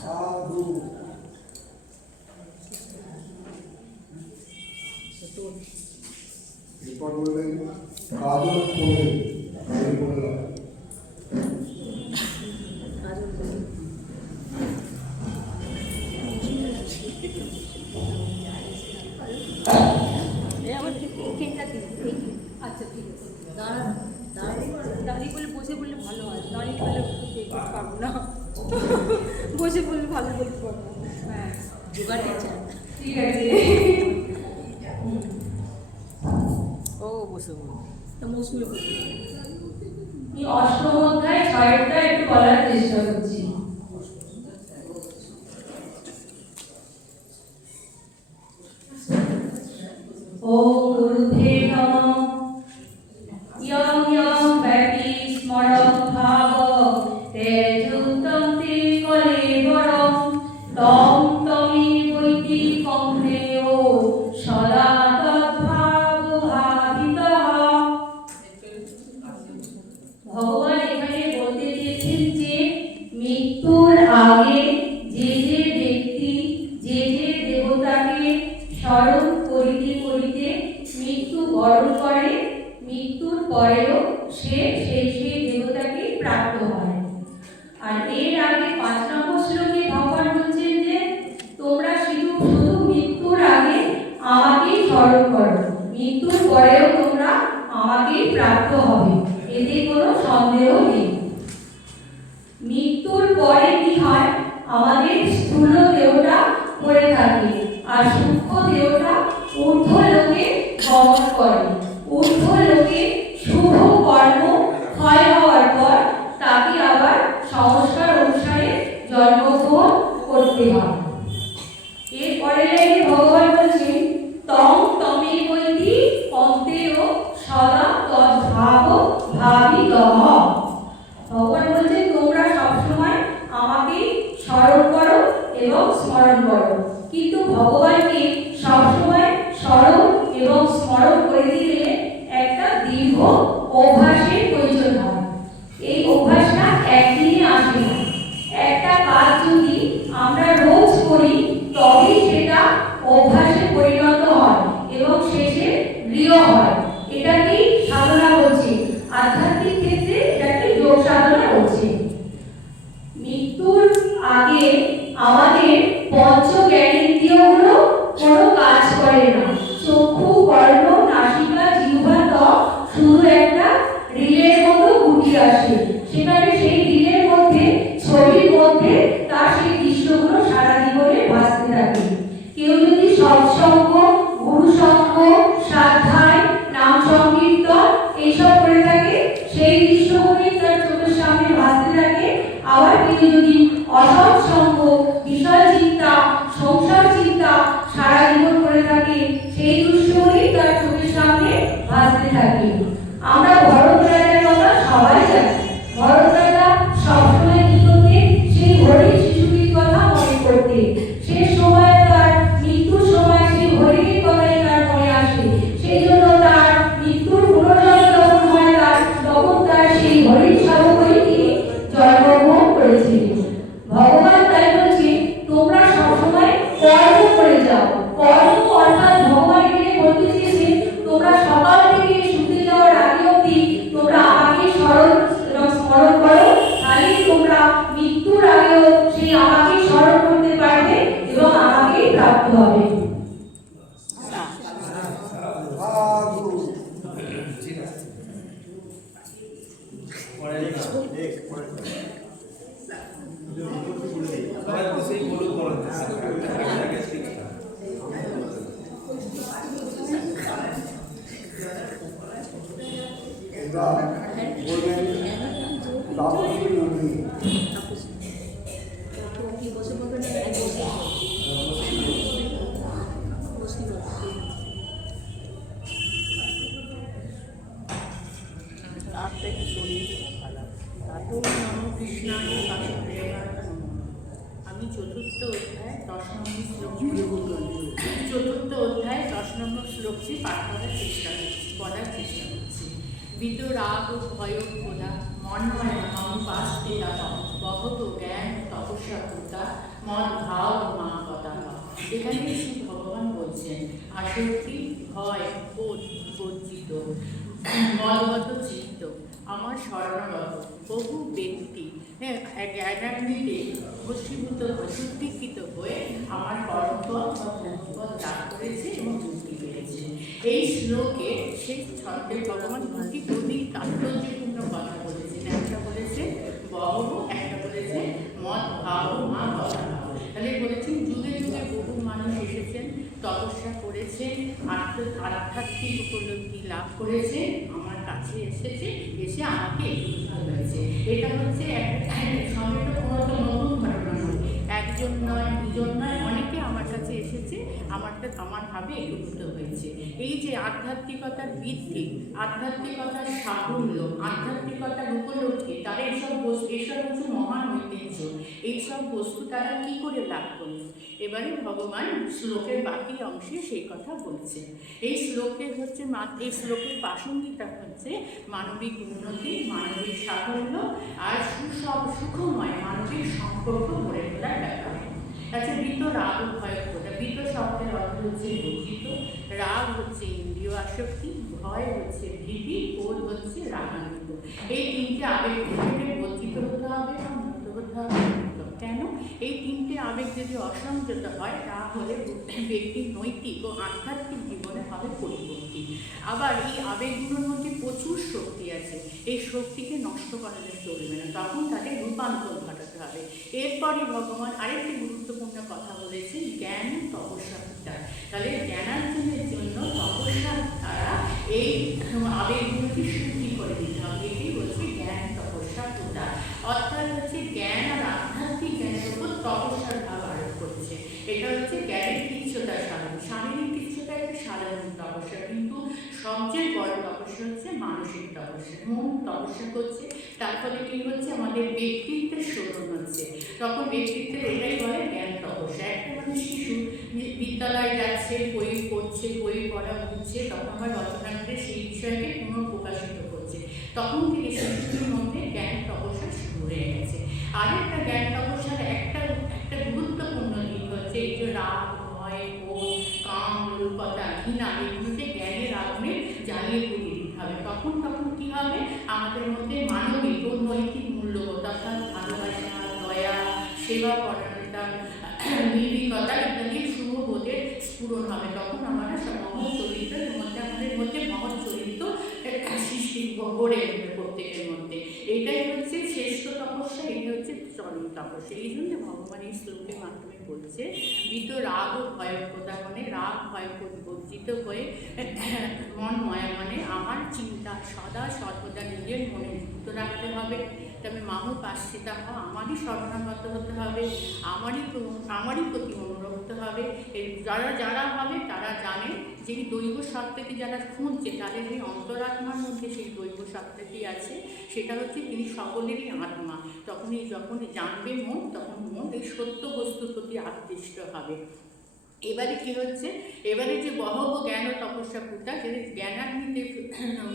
সাধু এরপর বললেন কাজল পড়ে আমি বললাম আচ্ছা ঠিক আছে, দাঁড়িয়ে বলে বসে বললে ভালো হয়, দাঁড়িয়ে বলে বলতে পারবো না, বসে বললে ভালো বলতে পারবো। হ্যাঁ, যোগা টিচার, ঠিক আছে। ও বসে বলবো, মৌসুমি বলবো। আমি অষ্টম অধ্যায় 6টা একটু বলার চেষ্টা করছি। ওম গুরুতে নমঃ। ইয়ং ইয়ং ব্যক্তি স্মরং ভাব তেজুতং তে কলেবরং তং তমি বৈতি কংতেয় সদা তদ্ভাব ভাবিতঃ। ভগবান এখানে বলতে চেয়েছেন যে মৃত্যুর আগে যে যে ব্যক্তি যে যে দেবতাকে স্মরণ করিতে করিতে মৃত্যু বরণ করে, মৃত্যুর পরেও সে সেই সেই দেবতাকে প্রাপ্ত হয়। আর এর আগে 5 নম্বর শ্লোকে ভগবান বলছেন যে তোমরা শুধু মৃত্যুর আগে আমাকেই স্মরণ করো, মৃত্যুর পরেও তোমরা আমাকেই প্রাপ্ত হবে, এতে কোনো সন্দেহ নেই। মৃত্যুর পরে কি হয়, আমাদের স্থূল দেহটা পড়ে থাকে আর সূক্ষ্ম দেহটা ঊর্ধ্ব লোকে গমন করে। ঊর্ধ্ব লোকে শুভ কর্ম ক্ষয় হওয়ার পর তাকে আবার সংস্কার অনুসারে জন্মগ্রহণ করতে হয়। এরপরে লাইনে ভগবান বলছেন তং তমে বৈতি অন্তেও সদা তদ্ভাব ভাবিতঃ। ভগবান বলছেন তোমরা সবসময় আমাকে স্মরণ করো এবং স্মরণ করো, কিন্তু ভগবানকে সবসময় স্মরণ এবং স্মরণ করে দিলে একটা দীর্ঘ অভ্যাসের প্রয়োজন হয়। এই অভ্যাসটা একদিনে আসে না। একটা কাজ যদি আমরা রোজ করি তবেই সেটা অভ্যাসে পরিণত হয় এবং শেষে দৃঢ় হয়। এটাকেই সাধনা বলছে, আধ্যাত্মিক ক্ষেত্রে এটাকে যোগ সাধনা বলছে। মৃত্যুর আগে আমাদের পঞ্চ জ্ঞানেন্দ্রিয়গুলো কোনো কাজ করে না। চক্ষু, কর্ণ, নাসিকা, জিহ্বা, ত্বক শুধু একটা রিলের মতো গুটি আসে, সেখানে সেই রিলের মধ্যে ছবির মধ্যে তার সেই দৃশ্যগুলো সারা জীবনে ভাসতে থাকে। কেউ যদি সৎসঙ্গ, গুরু সঙ্গ, সাধ্যায়, নাম সংকীর্তন এইসব করে থাকে, সেই দৃশ্যগুলি তার চোখের সামনে ভাসতে থাকে। আবার কেউ যদি অসৎসঙ্গ, বিষয় চিন্তা, সংসার চিন্তা সারা জীবন করে থাকে, সেই দৃশ্যগুলি তার চোখের সামনে ভাসতে থাকে। আমরা ভরত রাজার কথা সবাই জানি। ভরত রাজা সবসময় কি করতে, সেই হরিণ শিশুটির কথা মনে করতে। সে সময় তার মৃত্যুর সময় সেই হরিণের কথাই তার মনে আসে। সেই জন্য তার মৃত্যুর পুনর্জন্ম যখন হয় তখন তার সেই হরিণ স্বরূপই তিনি জন্মগ্রহণ করেছিলেন। ভগবান তাই বলছে তোমরা সবসময় কর্ম করে যাও। কর্ম অর্থাৎ ভগবান এখানে বলতে চেয়েছেন তোমরা সকাল থেকে শুতে যাওয়ার আগে অবধি তোমরা আমাকে স্মরণ করো, তাহলে তোমরা মৃত্যুর আগেও সেই আমাকে স্মরণ করতে পারবে এবং আমাকে প্রাপ্ত হবে। সাধু ঠিক আছে, পরে সবাই বসেই বলুন, বলুন। বললেন তাপসী নদী। কি বসে বলবেন তার থেকে শরীর খারাপ। তাতেও নম কৃষ্ণায় বাসুদেবায় নমঃ। আমি চতুর্থ অধ্যায় 10 নম্বর শ্লোকটি পাঠ করার চেষ্টা করছি। বিতরাগ ভয় খোদা মন্ময় পাস্তিতা বহত জ্ঞান তপস্যা খোদা মন ভাব মা কথা। এখানে শ্রী ভগবান বলছেন আসক্তি ভয় বর্জিত মলগত চিত্ত আমার শরণাগত বহু ব্যক্তি জ্ঞানান্বিতে বশীভূত সুদীক্ষিত হয়ে আমার কর্মপথ লাভ করেছে এবং মুক্তি পেয়েছে। এই শ্লোকে সেই ছন্দে ভগবান দুটি খুবই তাৎপর্যপূর্ণ কথা বলেছেন। একটা বলেছে বহব, একটা বলেছে মদ ভাব মা কথা। তাহলে বলেছেন যুগে যুগে বহু মানুষ এসেছেন, তপস্যা করেছেন, আধ্যাত্মিক উপলব্ধি লাভ করেছে, আমার কাছে এসে আমাকে একত্রিত হয়েছে। এটা হচ্ছে সমেত কোনো তো নতুন ঘটনা নয়, একজন নয়, দুজন নয়, অনেকে আমার কাছে এসেছে, আমার ভাবে একত্রিত হয়েছে। এই যে আধ্যাত্মিকতার বৃদ্ধি, আধ্যাত্মিকতার সাফল্য, আধ্যাত্মিকতার উপলব্ধি, তারা এইসব হচ্ছে মহান ঐতিহ্য। এইসব বস্তু তারা কি করে লাভ করল? এবারে ভগবান শ্লোকের বাকি অংশে সেই কথা বলছে। এই শ্লোকের প্রাসঙ্গিকতা হচ্ছে মানবিক উন্নতি, মানবিক সাফল্য আর সুখময় মানবিক সম্পর্ক গড়ে তোলার ব্যাপার। আচ্ছা, বৃত রাগ ভয় খোদা। বৃত শব্দের অর্থ হচ্ছে লজ্জিত, রাগ হচ্ছে ইন্দ্রিয় আসক্তি, ভয় হচ্ছে ভীতি, ক্রোধ হচ্ছে রাগান্বিত। এই তিনটে আবেগ থেকে বর্জিত হতে হবে বা মুক্ত হতে হবে। কেন? এই তিনটে আবেগ যদি অসংযত হয় তাহলে ব্যক্তির নৈতিক ও আধ্যাত্মিক জীবনে হবে পরিবর্তী। আবার এই আবেগগুলোর মধ্যে প্রচুর শক্তি আছে, এই শক্তিকে নষ্ট করালে চলবে না, তখন তাদের রূপান্তর ঘটাতে হবে। এরপরে ভগবান আরেকটি গুরুত্বপূর্ণ কথা বলেছেন, জ্ঞান তপস্যা পিতা। তাহলে জ্ঞানার্জনের জন্য তপস্যার দ্বারা এই আবেগগুলোকে শুদ্ধি করে দিতে হবে। এটি হচ্ছে জ্ঞান তপস্যা পিতা। অর্থাৎ হচ্ছে জ্ঞান আর আধ্যাত্মিক জ্ঞানের উপর তপস্যার ভাব আরোপ করছে। এটা হচ্ছে জ্ঞানের কৃচ্ছতার সাধন। শারীরিক কৃচ্ছতা একটা সাধারণ তপস্যা, কিন্তু সবচেয়ে বড় তপস্যা হচ্ছে মানসিক তপস্যা। মন তপস্যা করছে, তার ফলে কি হচ্ছে? আমাদের ব্যক্তিত্বের শোধন হচ্ছে। তখন ব্যক্তিত্বের এটাই বলে জ্ঞান তপস্যা। একটা মানুষ শিশু বিদ্যালয়ে যাচ্ছে, বই পড়ছে, বই পড়া বুঝছে, তখন আবার রচনান্তে সেই বিষয়কে পুনঃপ্রকাশিত করছে, তখন থেকে শিশুটির মধ্যে জ্ঞান তপস্যা শুরু হয়ে গেছে। আরেকটা জ্ঞান তপস্যার একটা গুরুত্বপূর্ণ দিক হচ্ছে এই যে রাগ, ভয়, ক্রোধ, কাম, রূপতা, ঘৃণা, এগুলোকে জ্ঞানের আগুনে জ্বালিয়ে পুড়িয়ে দিতে হবে। তখন কি হবে? আমাদের মধ্যে মানবিক ও নৈতিক মূল্যবোধ অর্থাৎ ভালোবাসা, দয়া, সেবা পরায়ণতা, নির্ভীকতা ইত্যাদি শুভবোধের স্ফুরণ হবে। তখন আমরা মহৎ চরিত্রের মধ্যে আমাদের মধ্যে মহৎ চরিত্র সৃষ্টি গড়ে উঠবে প্রত্যেকের মধ্যে। এইটাই হচ্ছে শ্রেষ্ঠ তপস্যা, এটা হচ্ছে চরম তপস্যা। এই জন্য ভগবান এই শ্লোকের মাধ্যমে বলছে বিত রাগ ও ভয় খোদা, মানে রাগ ভয় বর্জিত হয়ে মন ময়া, মানে আমার চিন্তা সদা সর্বদা নিজের মনে যুক্ত রাখতে হবে। তবে মামু পাশ্চিতা হওয়া, আমারই শরণাগত হতে হবে, আমারই প্রতি অনুরক্ত হবে। যারা হবে তারা জানে যে দৈব সত্তাকে যারা খুঁজছে, তাদের এই অন্তরাত্মার মধ্যে সেই দৈব সত্তাটি আছে, সেটা হচ্ছে তিনি সকলেরই আত্মা। যখন জানবে মন, তখন মন এই সত্য বস্তুর প্রতি আকৃষ্ট হবে। এবারে কি হচ্ছে? এবারে যে বহব জ্ঞান ও তপস্যা পুতা, যে জ্ঞানাগ্নিতে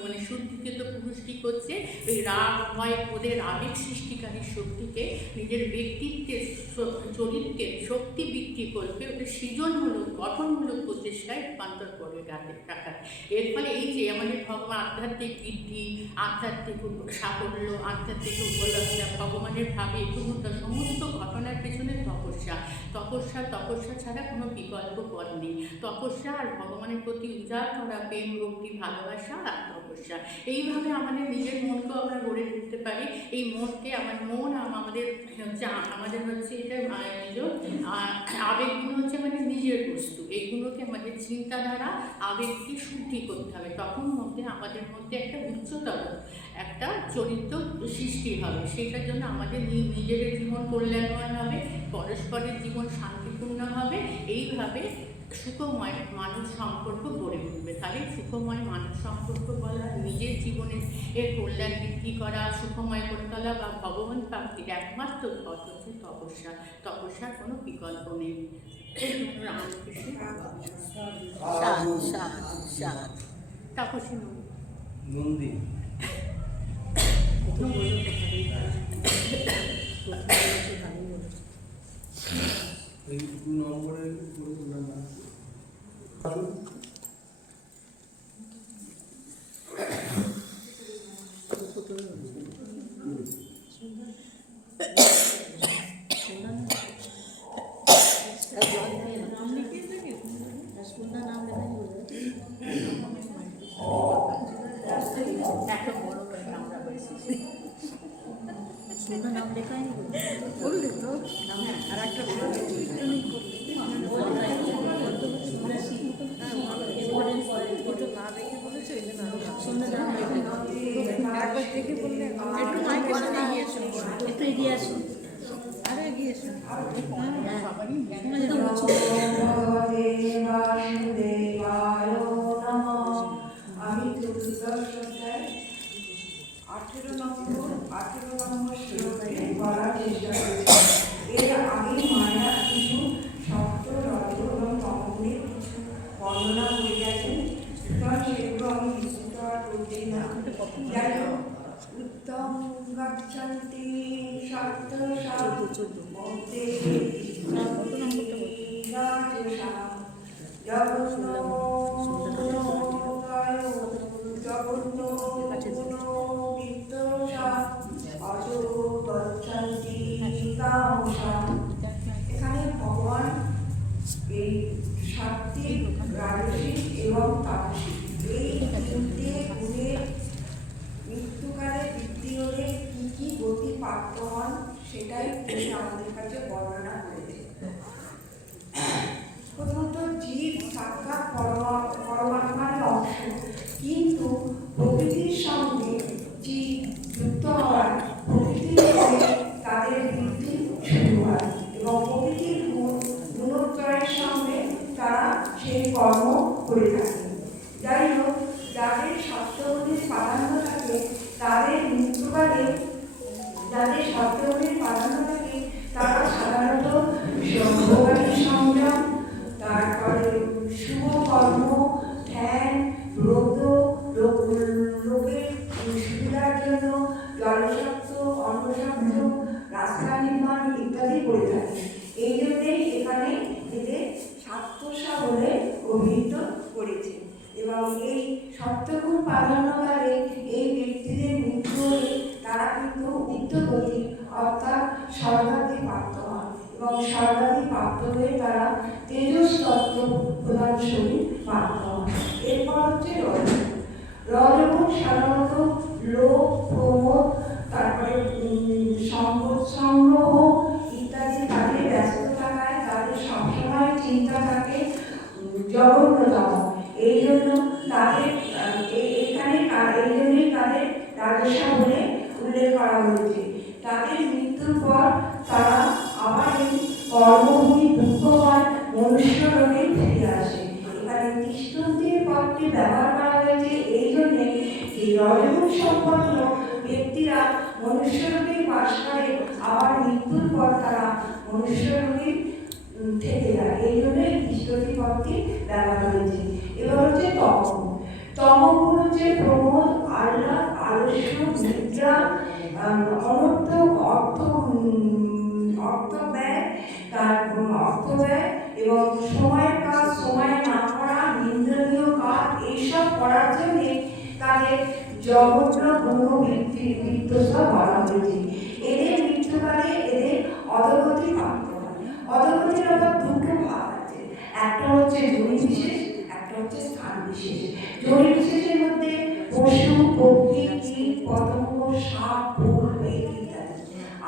মানে শুদ্ধিকৃত পুরুষ কি করছে? ওই রাগ ভয় ক্রোধের আবেগ সৃষ্টিকারী শক্তিকে নিজের ব্যক্তিত্বের চরিত্রের শক্তি বিক্রি করবে, ওটা সৃজনমূলক গঠনমূলক প্রচেষ্টায় রূপান্তর করে রাখার। এর ফলে এই যে আমাদের ভগবান আধ্যাত্মিক বৃদ্ধি, আধ্যাত্মিক সাফল্য, আধ্যাত্মিক উপলব্ধি, ভগবানের ভাবে একভূত সমস্ত ঘটনার পেছনে তপস্যা ছাড়া কোনো বিকল্প পথ নেই। তপস্যা আর ভগবানের প্রতি উজাড় করা প্রেম, ভক্তি, ভালোবাসা আর তপস্যা, এইভাবে আমাদের নিজের মনকে আমরা গড়ে তুলতে পারি। এই মনকে আমাদের হচ্ছে এটা নিজ আবেগগুলো হচ্ছে আমাদের নিজের বস্তু, এইগুলোকে আমাদের চিন্তাধারা আবেগকে শুদ্ধি করতে হবে, তখন আমাদের মধ্যে একটা উচ্চতর একটা চরিত্র সৃষ্টি হবে। সেটার জন্য আমাদের নিজেদের জীবন কল্যাণময় হবে, পরস্পরের জীবন শান্তিপূর্ণ হবে, এইভাবে সুখময় মানব সম্পর্ক গড়ে উঠবে। তাহলে সুখময় মানব সম্পর্ক বলা, নিজের জীবনের কল্যাণ বৃদ্ধি করা, সুখময় করে তোলা বা ভগবান প্রাপ্তির একমাত্র পথ হচ্ছে তপস্যা। তপস্যার কোনো বিকল্প নেই। রামকৃষ্ণ তাপসী নন্দী এই 2 নম্বরের পুরো নাম একটা বড় আমরা বলছি সুন্দর নাম লেখাই বললি তো আর একটা একটু এগিয়ে আসুন, আরো এগিয়ে আসুন। আমি 18 নম্বর শ্লোকে বলার চেষ্টা করেছি। এর আগে মায়া কিছু শব্দ, রজ এবং তমগুণের কিছু বর্ণনা হয়ে গেছে, সুতরাং সেগুলো আমি বিস্তৃত আর করছি না। যাই হোক, উত্তম গচ্ছন্তি সত্য মধ্যে এখানে ভগবান এই সাত্বিক, রাজসিক এবং তামসিক এই তিনটে গুণের মৃত্যুকালে বৃদ্ধি হলে কি কি গতি প্রাপ্ত হন সেটাই তিনি আমাদের কাছে বর্ণনা করেছেন। প্রথমত জীব সাক্ষাৎ পরমাত্মার অংশ, কিন্তু প্রকৃতির সঙ্গে জীব যুক্ত হওয়ার প্রকৃতির সঙ্গে তাদের বৃদ্ধি শুরু হয় এবং প্রকৃতির গুণোত্তরের সঙ্গে তারা সেই কর্ম করে থাকে। যাই হোক, যাদের সত্যগুণের প্রাধান্য থাকে তাদের মৃত্যুকালে তারা সাধারণত ভোগালী সংযম, তারপরে শুভ কর্ম, ধ্যান, ব্রত, লোকের সুবিধার জন্য জলসত্ত্ব, অন্নসত্ত্ব, রাস্তা নির্মাণ ইত্যাদি করে থাকে। এই জন্যেই এখানে এদের সাতোষা বলে অভিহিত করেছে। এবং এই সত্যগুণ প্রাধান্যকালে এই ব্যক্তিদের মৃত্যু হলে তারা কিন্তু নিত্যগতি অর্থাৎ স্বর্গাদি প্রাপ্ত হন এবং স্বর্গাদি প্রাপ্ত হয়ে তারা তেজস্তত্ত্ব প্রধান শরীর প্রাপ্ত হন। এরপর হচ্ছে রজগুণ সাধারণত লোভ, প্রমোদ, তারপরে সম্পদ সংগ্রহ ইত্যাদি তাদের ব্যস্ত থাকায় তাদের সবসময় চিন্তা থাকে জঘন্যতম। এই জন্য তাদের রাজসা বলে উল্লেখ করা হয়েছে। তাদের মৃত্যুর পর তারা আবার এই কর্মভূমি দুঃখময় মনুষ্য লোকে ফিরে আসে। এখানে তিষ্ঠন্তির পদটি ব্যবহার করা হয়েছে এই জন্যে যে রজগুণ সম্পন্ন ব্যক্তিরা মনুষ্য লোকে বাস করে, আবার মৃত্যুর পর তারা মনুষ্য লোকে থেকে যায়, এই জন্যে তিষ্ঠন্তি পদটি ব্যবহার হয়েছে। এবার হচ্ছে তমগুণ হচ্ছে প্রমোদ, আহ্লাদ, আলস্য, নিদ্রা, অর্থ ব্যয় এবং সময়ের কাজ সময় না করা, নিন্দনীয় কাজ এইসব করার জন্য তাদের জঘন্য বিত্তসা বলা হয়েছে। এদের মৃত্যুকালে এদের অধোগতি প্রাপ্ত হয়। অধোগতির আবার দুটো ভাগ আছে, একটা হচ্ছে জনি বিশেষ, একটা হচ্ছে স্থান বিশেষ। জনি বিশেষের মধ্যে পশু, পক্ষী, কীট, পতঙ্গ, সাপ ফুল মেঘ ইত্যাদি।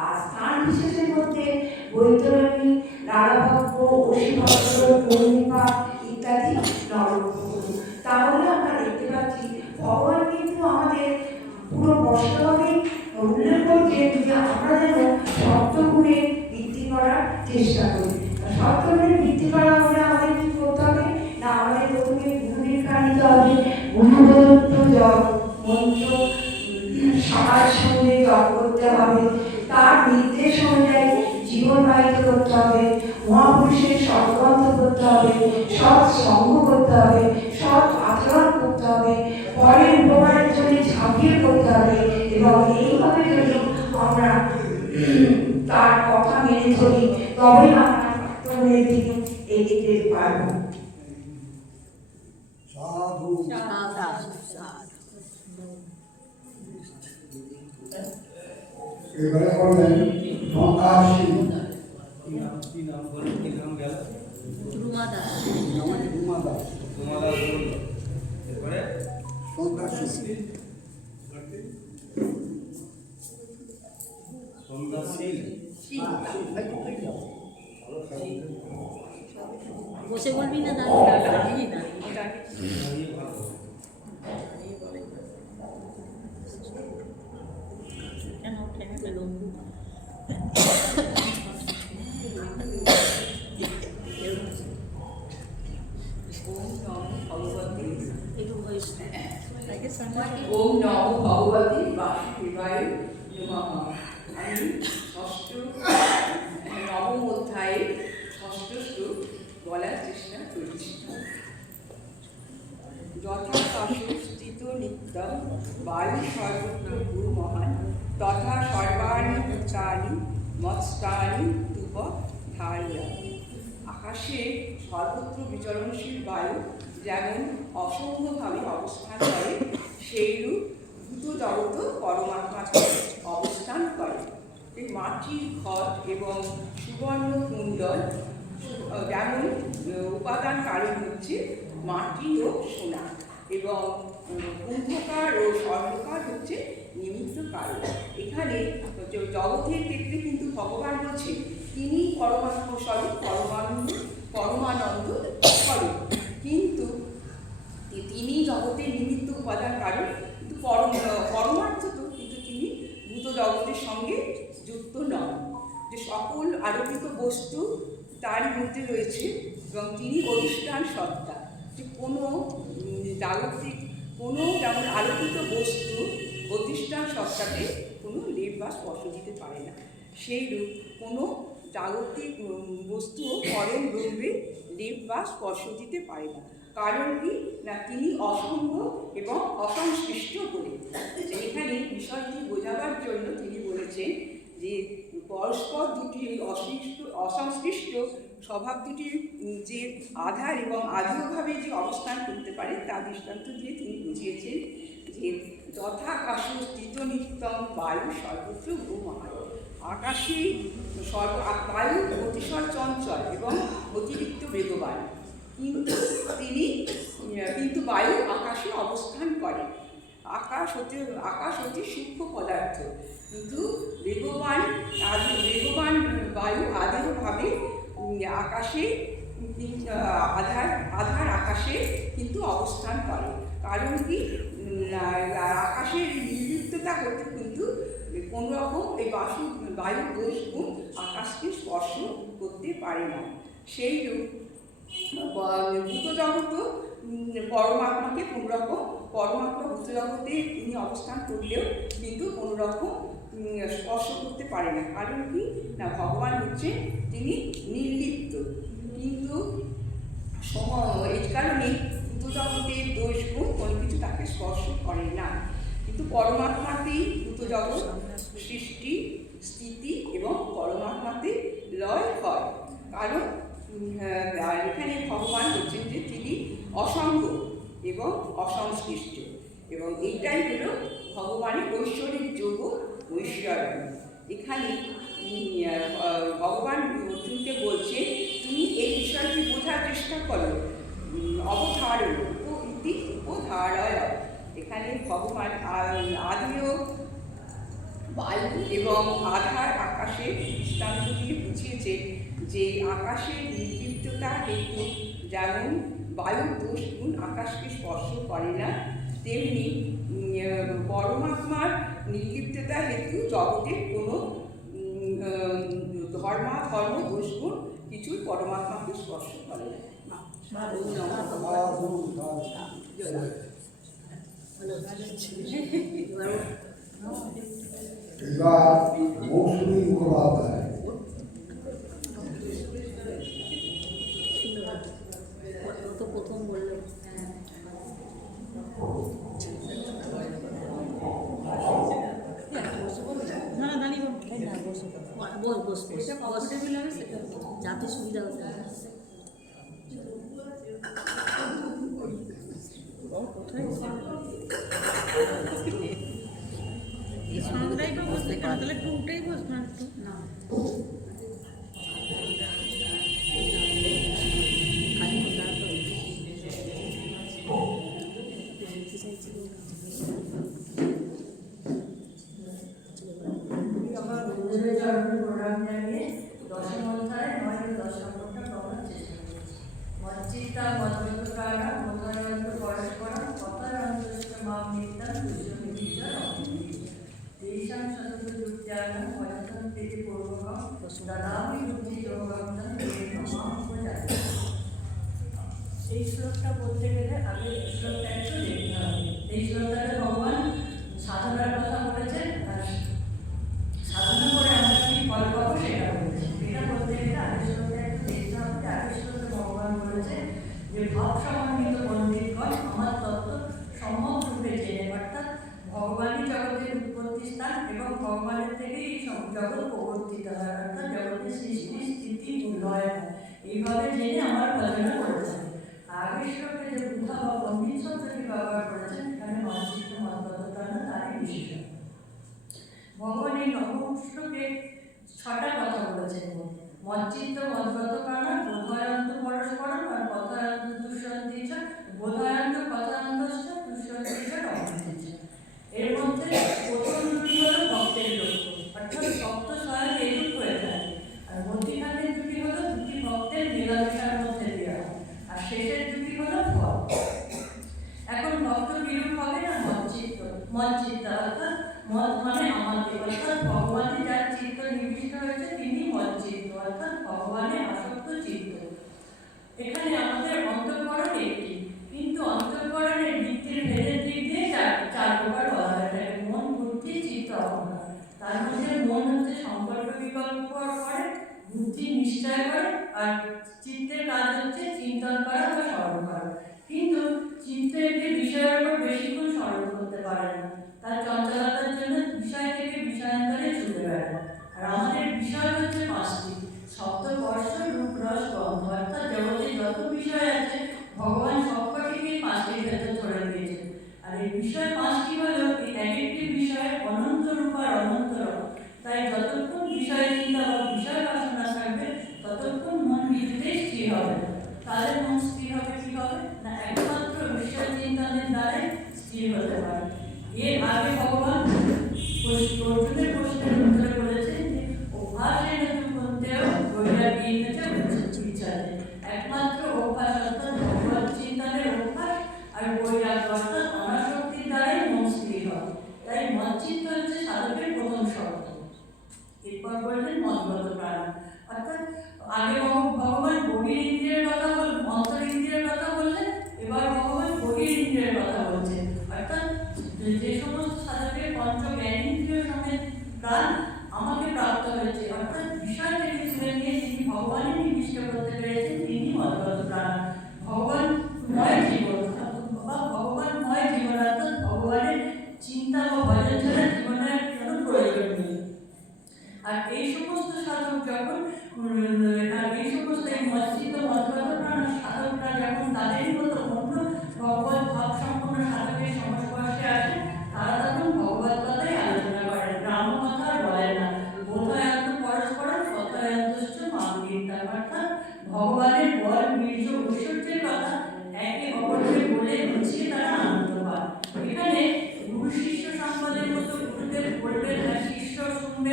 আর স্থান বিশেষের মধ্যে বৈতরণী, লালাভক্ত, অসীভদ্র, পূর্ণিমা ইত্যাদি নরকগুলো। তাহলে আমরা দেখতে পাচ্ছি ভগবান কিন্তু আমাদের পুরো বস্তুভাবে উল্লেখ করছেন যে আমরা যেন সপ্তগুণে বৃদ্ধি করার চেষ্টা করি। সপ্তগুণে বৃদ্ধি করা হলে আমাদের কি করতে হবে না, আমাদের প্রথমে গুরুদীক্ষা নিতে হবে। গুরুদত্ত জপ মন্ত্র সবার সঙ্গে জপ করতে হবে, তার নির্দেশ অনুযায়ী জীবনবাহিত করতে হবে, মহাপুরুষের সৎগন্ধ করতে হবে, সৎ সঙ্গ করতে হবে, সৎ আচরণ করতে হবে, পরের উপকারের জন্য ঝাঁপিয়ে করতে হবে। এবং এইভাবে যদি আমরা তার কথা মেনে চলি তবে আমরা সত্যের দিকে এগিয়ে যেতে পারবো। সাধু এবারে করবেন সংকাশী কি নাম বলেন, কি নাম গেল? রুমা দাস। রুমা দাস তোমাদের বলল এরপরে সংকাশী সন্ধ্যাশীল। বসে বলবি না দাঁড়িয়ে না? দাঁড়িয়ে ভালো। কেন ঠেঙে পেলাম? একটু ভয়েস ওম নমো ভগবতী বাসুদেবায় নমঃ। আমি ষষ্ঠ নবম অধ্যায়ে ষষ্ঠ শ্লোক বলার চেষ্টা করছি। যথা স্থিত নিত্যম বায়ু সর্বত্র ভূ মহান তথা সর্বাণি ভূতানি মৎস্যানি তুপ ধারিয়া। আকাশে সর্বত্র বিচরণশীল বায়ু যেমন অসংখ্যভাবে অবস্থান করে, সেইরূপ ভূত জগৎ পরমাত্মাতে অবস্থান করে। এই মাটির ঘট এবং সুবর্ণ কুণ্ডল যেমন উপাদান কারণ হচ্ছে মাটি ও সোনা, এবং কুম্ভকার ও স্বর্ণকার হচ্ছে নিমিত্ত কারণ। এখানে জগতের ক্ষেত্রে কিন্তু ভগবান বলছেন তিনি পরমাত্মা স্বরূপ, পরমানন্দ স্বরূপ, কিন্তু তিনি জগতের নিমিত্ত উপাদান কারণ, কিন্তু পরমার্থ তো কিন্তু তিনি ভূত জগতের সঙ্গে যুক্ত নন। যে সকল আলোকিত বস্তু তারই মধ্যে রয়েছে এবং তিনি অধিষ্ঠান সত্তা। যে কোনো জাগতিক কোনো যেমন আলোকিত বস্তু অধিষ্ঠান সত্তাকে কোনো লেপ বা স্পর্শ দিতে পারে না, সেইরূপ কোনো জাগতিক বস্তু পরম ব্রহ্মে লেপ বা স্পর্শ দিতে পারে না। কারণ কি না, তিনি অসঙ্গ এবং অসংশ্লিষ্ট বলে। এখানে বিষয়টি বোঝাবার জন্য তিনি বলেছেন যে পরস্পর দুটি অসংশ্লিষ্ট স্বভাব দুটির যে আধার এবং আধারভাবে যে অবস্থান করতে পারে তা দৃষ্টান্ত দিয়ে তিনি বুঝিয়েছেন যে যথা আকাশ স্থিত নিত্যম বায়ু সর্বত্র ভূমহান। আকাশে বায়ু অতিশয় চঞ্চল এবং অতিরিক্ত বেগবান, কিন্তু বায়ু আকাশে অবস্থান করে। আকাশ হচ্ছে সূক্ষ্ম পদার্থ, কিন্তু বেগবান বায়ু আদেহভাবে আকাশে আধার আকাশে কিন্তু অবস্থান করে। কারণ কি, আকাশের নির্লিপ্ততা হতে কিন্তু কোনো রকম এই বায়ু দোষ গুণ আকাশকে স্পর্শ করতে পারে না। সেইরূপ ভূত জগৎ পরমাত্মাকে কোনো রকম পরমাত্মা ভূত জগতে তিনি অবস্থান করলেও কিন্তু কোনো রকম স্পর্শ করতে পারে না। কারণ কি না, ভগবান হচ্ছে তিনি নির্লিপ্ত, কিন্তু এই কারণে ভূত জগতের দোষ গুণ কোনো কিছু তাকে স্পর্শ করে না। কিন্তু পরমাত্মাতেই ভূত জগৎ সৃষ্টি, স্থিতি এবং পরমাত্মাতে লয় হয়। কারণ এখানে ভগবান হচ্ছেন যে তিনি অসঙ্গ এবং অসংশ্লিষ্ট, এবং এইটাই হলো ভগবানের ঐশ্বরিক যোগ ঐশ্বর্য। এখানে ভগবান অর্জুনকে বলছে তুমি এই বিষয়টি বোঝার চেষ্টা করো। অবধারণ উপধারয়, এখানে ভগবান এবং আধার আকাশে দৃষ্টান্ত দিয়ে বুঝিয়েছে যে আকাশের নির্লিপ্ততা হেতু যেমন বায়ুর দোষ গুণ আকাশকে স্পর্শ করে না, তেমনি পরমাত্মার নির্লিপ্ততা হেতু জগতের কোনো ধর্ম দোষগুণ কিছুই পরমাত্মাকে স্পর্শ করে না। এবার মৌসুমী মুখোপাধ্যায়। প্রথম বললো যাতে সুবিধা হতে এই সঙ্গটাই তো বসতে কেন, তাহলে একটু উঠেই বসবো না একটু না প্রোগ্রাম জানিয়ে দশম অধ্যায় 9-10 নম্বরটা পড়ার চেষ্টা করছি। মজ্জিতা মদ্গতকারা মধয়ন্ত পরস্পরম কথায়ন্তশ্চ মাম নিত্যং দুষ্যমিতিচর তেষাং সততযুক্তানাং ভজতং প্রীতি পূর্বকম দদামি বুদ্ধি যোগম তং তেন মাম উপজাতি। এই শ্লোকটা বলতে গেলে আগে শ্লোকটা একটু দেখতে হবে। এই শ্লোকটাতে ভগবান সাধনার কথা বলেছেন, আর সাধনা করে আমরা কি ফল পাবো সেটা বলেছে। এটা বলতে গেলে আগের শ্লোকটা একটু দেখতে হবে। আগের শ্লোকে ভগবান বলেছে যে ভাব সমন্বিত পণ্ডিতগণ আমার তত্ত্ব সম্যক রূপে জেনে, অর্থাৎ ভগবানই জগতের উৎপত্তি স্থান এবং ভগবানের থেকেই এই জগৎ প্রবর্তিত হয়, অর্থাৎ জগতের সৃষ্টি স্থিতি উন্নয়ন এইভাবে জেনে আমার ভজনা করে থাকে। আগের শ্লোকে যে বুদ্ধা বা পণ্ডিত শব্দটি ব্যবহার করেছেন, এখানে মজ্জিত মদ্গতকারা তারই বিশেষণ। ভগবান এই নবম শ্লোকে 6টা কথা বলেছেন। মজ্জিত মদ্গতকারা বোধয়ন্ত পরস্পরম আর কথায়ন্ত দুষ্যন্তিচ বোধয়ন্ত কথায়ন্তশ্চ দুষ্যন্তিচ অমৃতিচ। এর মধ্যে প্রথম দুটি হল ভক্তের লক্ষ্য, অর্থাৎ ভক্ত স্বয়ং এরূপ হয়ে থাকে, আর মধ্যখানের দুটি হল দুটি ভক্তের মেলামেশার মধ্যে দেওয়া, আর শেষের দুটি হল ফল। এখন ভক্ত বিরূপ হবে না মজ্জিত অর্থাৎ মদ মানে আমাকে, অর্থাৎ ভগবানে যার চিত্ত নিবিষ্ট হয়েছে তিনি মজ্জিত অর্থাৎ ভগবানে আসক্ত চিত্ত। এখানে আমাদের অন্তঃকরণ একটি, কিন্তু অন্তঃকরণের ভিত্তির ভেদের দিক দিয়ে চার প্রকার বলা হয় থাকে: মন, বুদ্ধি, চিত্ত, অহংকার। তার মধ্যে মন হচ্ছে সংকল্প বিকল্প করে, বুদ্ধি নিশ্চয় করে, আর চিত্তের কাজ হচ্ছে চিন্তন করা বা স্মরণ করা। কিন্তু চিত্ত একটি বিষয়ের উপর বেশিক্ষণ স্মরণ করতে পারে না, তার চঞ্চলতার জন্য বিষয় থেকে বিষয়ান্তরে ছুটে বেড়ায়। আর আমাদের বিষয় হচ্ছে 5টি: শব্দ, স্পর্শ, রূপ, রস, গন্ধ। অর্থাৎ জগতে যত বিষয় আছে ভগবান সবকটিকে 5টির ভেতর ধরে দিয়েছেন। আর এই বিষয় 5টি হলো এই এক একটি বিষয়ের অনন্ত রূপ আর অনন্ত রস। তাই যতক্ষণ বিষয় চিন্তা বা বিষয় বাসনা থাকবে ততক্ষণ মন কিছুতেই স্থির হবে না। তাদের মন স্থির হবে কি হবে না, একমাত্র বিষয় চিন্তনের দ্বারাই স্থির হতে পারে। এর আগে ভগবান অর্জুনের প্রশ্নের উত্তরে বলেছেন যে অভ্যাসেন তু কুন্তেয় বৈরাগ্যেন চ উচ্যতে। একমাত্র অভ্যাস অর্থাৎ ভগবত চিন্তনের অভ্যাস আর বৈরাগ্য অর্থাৎ অনাসক্তির দ্বারাই মন স্থির হয়। তাই মজ্জিত হচ্ছে সাধকের প্রথম শর্ত। এরপর বললেন মদ্গতকারা, অর্থাৎ আগে ভগবান বহির ইন্দ্রিয়ের কথা বললেন, অন্তর ইন্দ্রিয়ের কথা বললেন, এবার ভগবান বহির ইন্দ্রিয়ের কথা বলছেন। অর্থাৎ যে সমস্ত সাধকের পঞ্চ জ্ঞানেন্দ্রিয় সমেত প্রাণ আমাকে প্রাপ্ত হয়েছে, অর্থাৎ বিষয় থেকে তুলে নিয়ে তিনি ভগবানই নিবিষ্ট করতে পেরেছেন, তিনি মদ্গতকারা। ভগবানময় জীবন বা ভগবানময় জীবন অর্থাৎ ভগবানের চিন্তা বা ভজন ছাড়া জীবনের কোনো প্রয়োজন নেই। আর এই সমস্ত সাধক যখন এই সমস্ত এই মজ্জিত মদ্গতকারা সাধকরা যখন তাদেরই মতো অন্য ভগবত ভাব সম্পন্ন সাধকের সংস্পর্শে আসে, তারা তখন ভগবত কথাই আলোচনা করেন, ব্রাহ্ম কথা আর বলেন না। বোধয়ন্ত পরস্পরম কথায়ন্তশ্চ মাম নিত্যং। অর্থাৎ ভগবানের বল, বীর্য, ঐশ্বর্যের কথা একে অপরকে বলে বুঝিয়ে তারা আনন্দ পায়। এখানে গুরু শিষ্য সম্পদের মতো গুরুদেব বলবেন আর শিষ্য শুনবে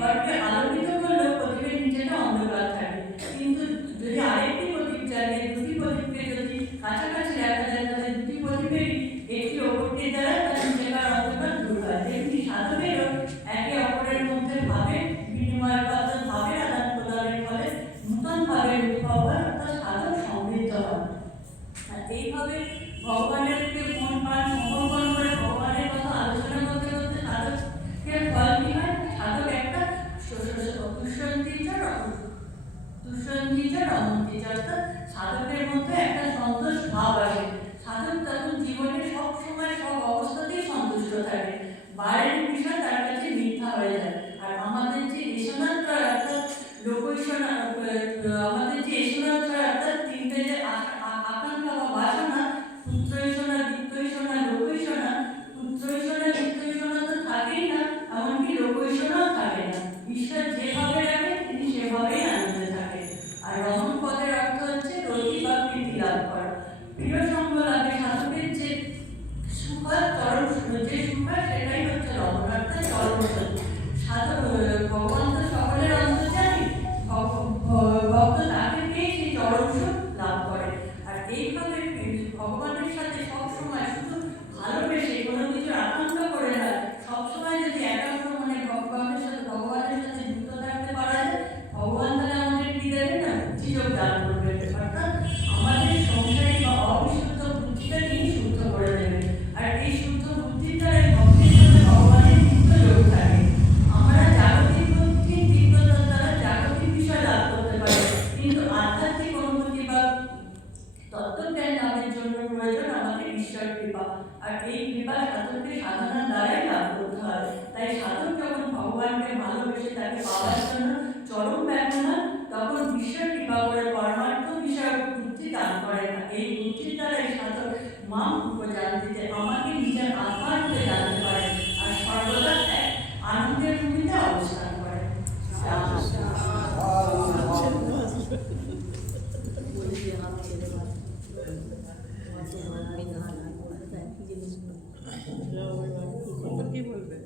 ঘরকে আলোকিত করলেও প্রদীপের নিচেটা অন্ধকার থাকে। কিন্তু যদি আরেকটি প্রদীপ জ্বালিয়ে দুটি প্রদীপকে যদি কাছাকাছি রাখা যায় তাহলে দুটি প্রদীপেরই একটি অপরটি দ্বারা তার নিচেকার অন্ধকার দূর হয়। তেমনি সাধকেরও একে অপরের মধ্যে ভাবের বিনিময় অর্থাৎ ভাবের আদান প্রদানের ফলে নূতন ভাবের উদ্ভব হয়, অর্থাৎ সাধক সমৃদ্ধ হয়। আর এইভাবে ভগবানের মন প্রাণ সমর্পণ করে ভগবানের কথা আলোচনা করতে করতে সাধকের ফল কি হয়? সাধক একটা অর্থাৎ সাধকের মধ্যে একটা সন্তোষ ভাব আসে। সাধক তখন জীবনে সব সময় সব অবস্থাতেই সন্তুষ্ট থাকে, বাইরের বিষয় তার কাছে মিথ্যা হয়ে যায়। আর আমাদের যে এসনাত্রয় অর্থাৎ লোকৈষণা, আমাদের যে এসনাত্রয় অর্থাৎ তিনটে যে আকাঙ্ক্ষা বা বাসনা, পুত্রৈষণা, বিত্তৈষণা, লোকৈষণা, পুত্রৈষণা বিত্তৈষণা তো থাকেই না, এমনকি লোকৈষণাও থাকে না। ঈশ্বর যেভাবে রাখে তিনি সেভাবেই আনন্দে থাকে। আর রমণ পদের অর্থ হচ্ছে রতি বা প্রীতি লাভ করা, প্রিয় সঙ্গ লাভে সাধকের যে সুখ চরম যে সুখ সেটাই হচ্ছে রমণ অর্থাৎ চরম সত্য। সাধক ভগবান তো সকলের অন্তর্যামী, ভক্ত তাকে পেয়ে সেই চরম সুখ লাভ করে। আর এইভাবে ভগবানের সাথে সবসময় শুধু ভালোবেসে কোনো কিছু আকাঙ্ক্ষা করে না, সবসময় যদি একাগ্র মনে ভগবানের সাথে যুক্ত থাকতে পারা যায়, ভগবান তাহলে আমাদের কি দেবে না? বুদ্ধিযোগ দান করবে, অর্থাৎ আমাদের সংসারী বা অবিশুদ্ধ বুদ্ধিটা তিনি শুদ্ধ করে দেবেন। আর এই শুদ্ধ বুদ্ধির দ্বারা ভক্তির সাথে ভগবানের যুক্ত যোগ থাকে। আমরা জাগতিক বুদ্ধির তীব্রতার দ্বারা জাগতিক বিষয় লাভ করতে পারি, কিন্তু আধ্যাত্মিক অনুভূতি বা তত্ত্বজ্ঞান লাভের জন্য প্রয়োজন আমাদের ঈশ্বর কৃপা। আর এই কৃপা সাধককে সাধনার দ্বারাই লাভ করতে হয়। তাই সাধক যখন ভগবানকে ভালোবেসে তাকে পাওয়ার জন্য চরম ব্যর্থ হয়, তখন ঈশ্বর কৃপা করে পরমার্থ বিষয়ক বুদ্ধি দান করে না। এই বুদ্ধির দ্বারাই সাধক মাম উপজানতে আমাকে নিজের আত্মারূপে জানতে পারে আর সর্বদা এক আনন্দের ভূমিতে অবস্থান করে। কি বলবে?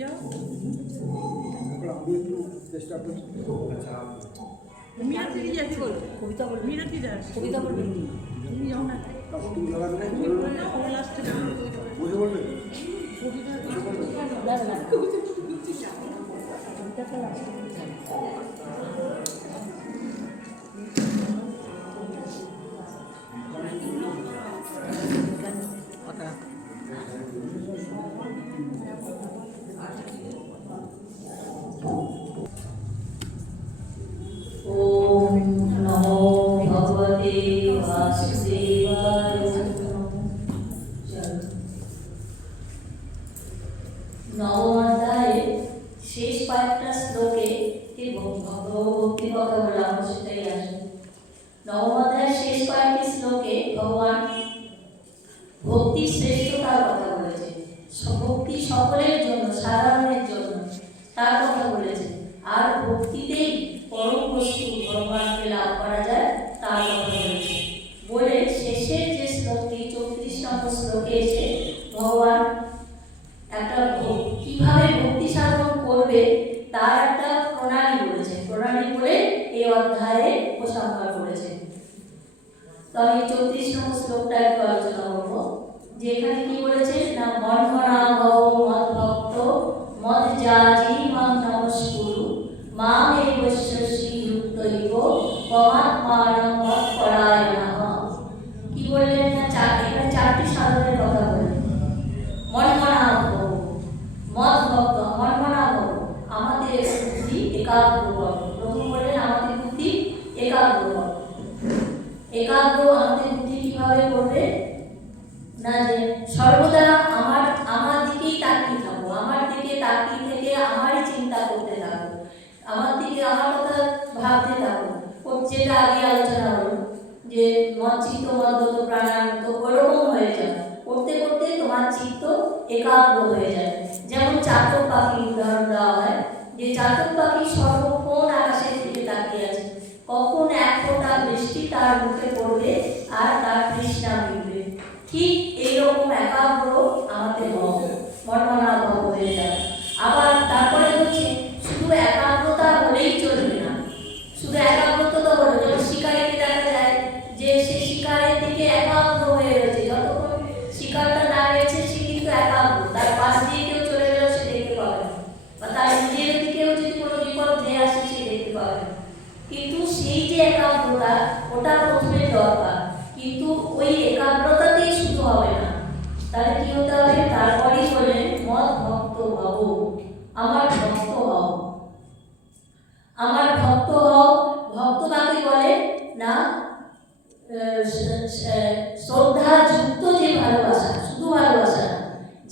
যাও আমি একটু চেষ্টা করছি। মিনাতি যাচ্ছি বলবে, কবিতা বলবে, মিনাতি যাস কবিতা বলবে, তুমি যাও না, তারপর তুমি দাদা লাস্টে বুঝে বলবে ओम नमो भगवते वासुदेवाय। नवम अध्याय शेष कয়েকটা শ্লোকে এই ভক্তি কথা বলা হচ্ছে, সেটাই আসে। নবম অধ্যায়ের শেষ কয়েকটি শ্লোকে ভগবান ভক্তি শ্রেষ্ঠতার কথা বলেছে। ভক্তি সকলের জন্য, সাধারণের জন্য তার কথা বলেছে। আর ভক্তিতেই পরম বস্তু ভগবানকে লাভ করা যায় তার কথা বলেছে। বলে শেষের যে শ্লোকটি 34 নম্বর শ্লোকে এসে ভগবান একটা কিভাবে ভক্তি সাধন করবে তার একটা প্রণালী বলেছে। প্রণালী বলে এই অধ্যায়ে উপসংহার করেছে। তো আমি 34 নম্বর শ্লোকটা একটু আলোচনা করবো, যে এখানে কি বলেছে না, মন্মনা ভব মদ ভক্ত মদ যাজি মাং নমস্কুরু মামে বৈশ্বসী যুক্তৈব পরমাত্মানং মদ পরায়ণঃ। কি বললেন না, এখানে চারটি সাধনের কথা বললেন। মন্মনা ভব মদ ভক্ত, মন্মনা ভব আমাদের বুদ্ধি একাগ্র করো। প্রভু বললেন আমাদের বুদ্ধি একাগ্র করো। একাগ্র আমাদের বুদ্ধি কিভাবে করবে না, যে সর্বদা আমার দিকেই তাকিয়ে থাকো, আমার দিকে তাকিয়ে থেকে আমারই চিন্তা করতে থাকো, আমার দিকে আমার কথা ভাবতে থাকো। যেটা আগে আলোচনা হলো যে মচ্চিত্ত মদ্গত প্রাণায়াম ওরকম হয়ে যায়, করতে করতে তোমার চিত্ত একাগ্র হয়ে যায়। যেমন চাতক পাখির উদাহরণ দেওয়া হয়, যে চাতক পাখি সর্বক্ষণ আকাশের দিকে তাকিয়ে আছে, কখন এক ফোঁটা বৃষ্টি তার মুখে পড়বে আর তার তৃষ্ণা মিটবে। ঠিক এইরকম একাগ্র আমাদের মনমনা হয়ে যায়। আমার ভক্ত হও। আমার ভক্ত হও, ভক্ত কাকে বলে না, শ্রদ্ধা যুক্ত যে ভালোবাসা, শুধু ভালোবাসা না,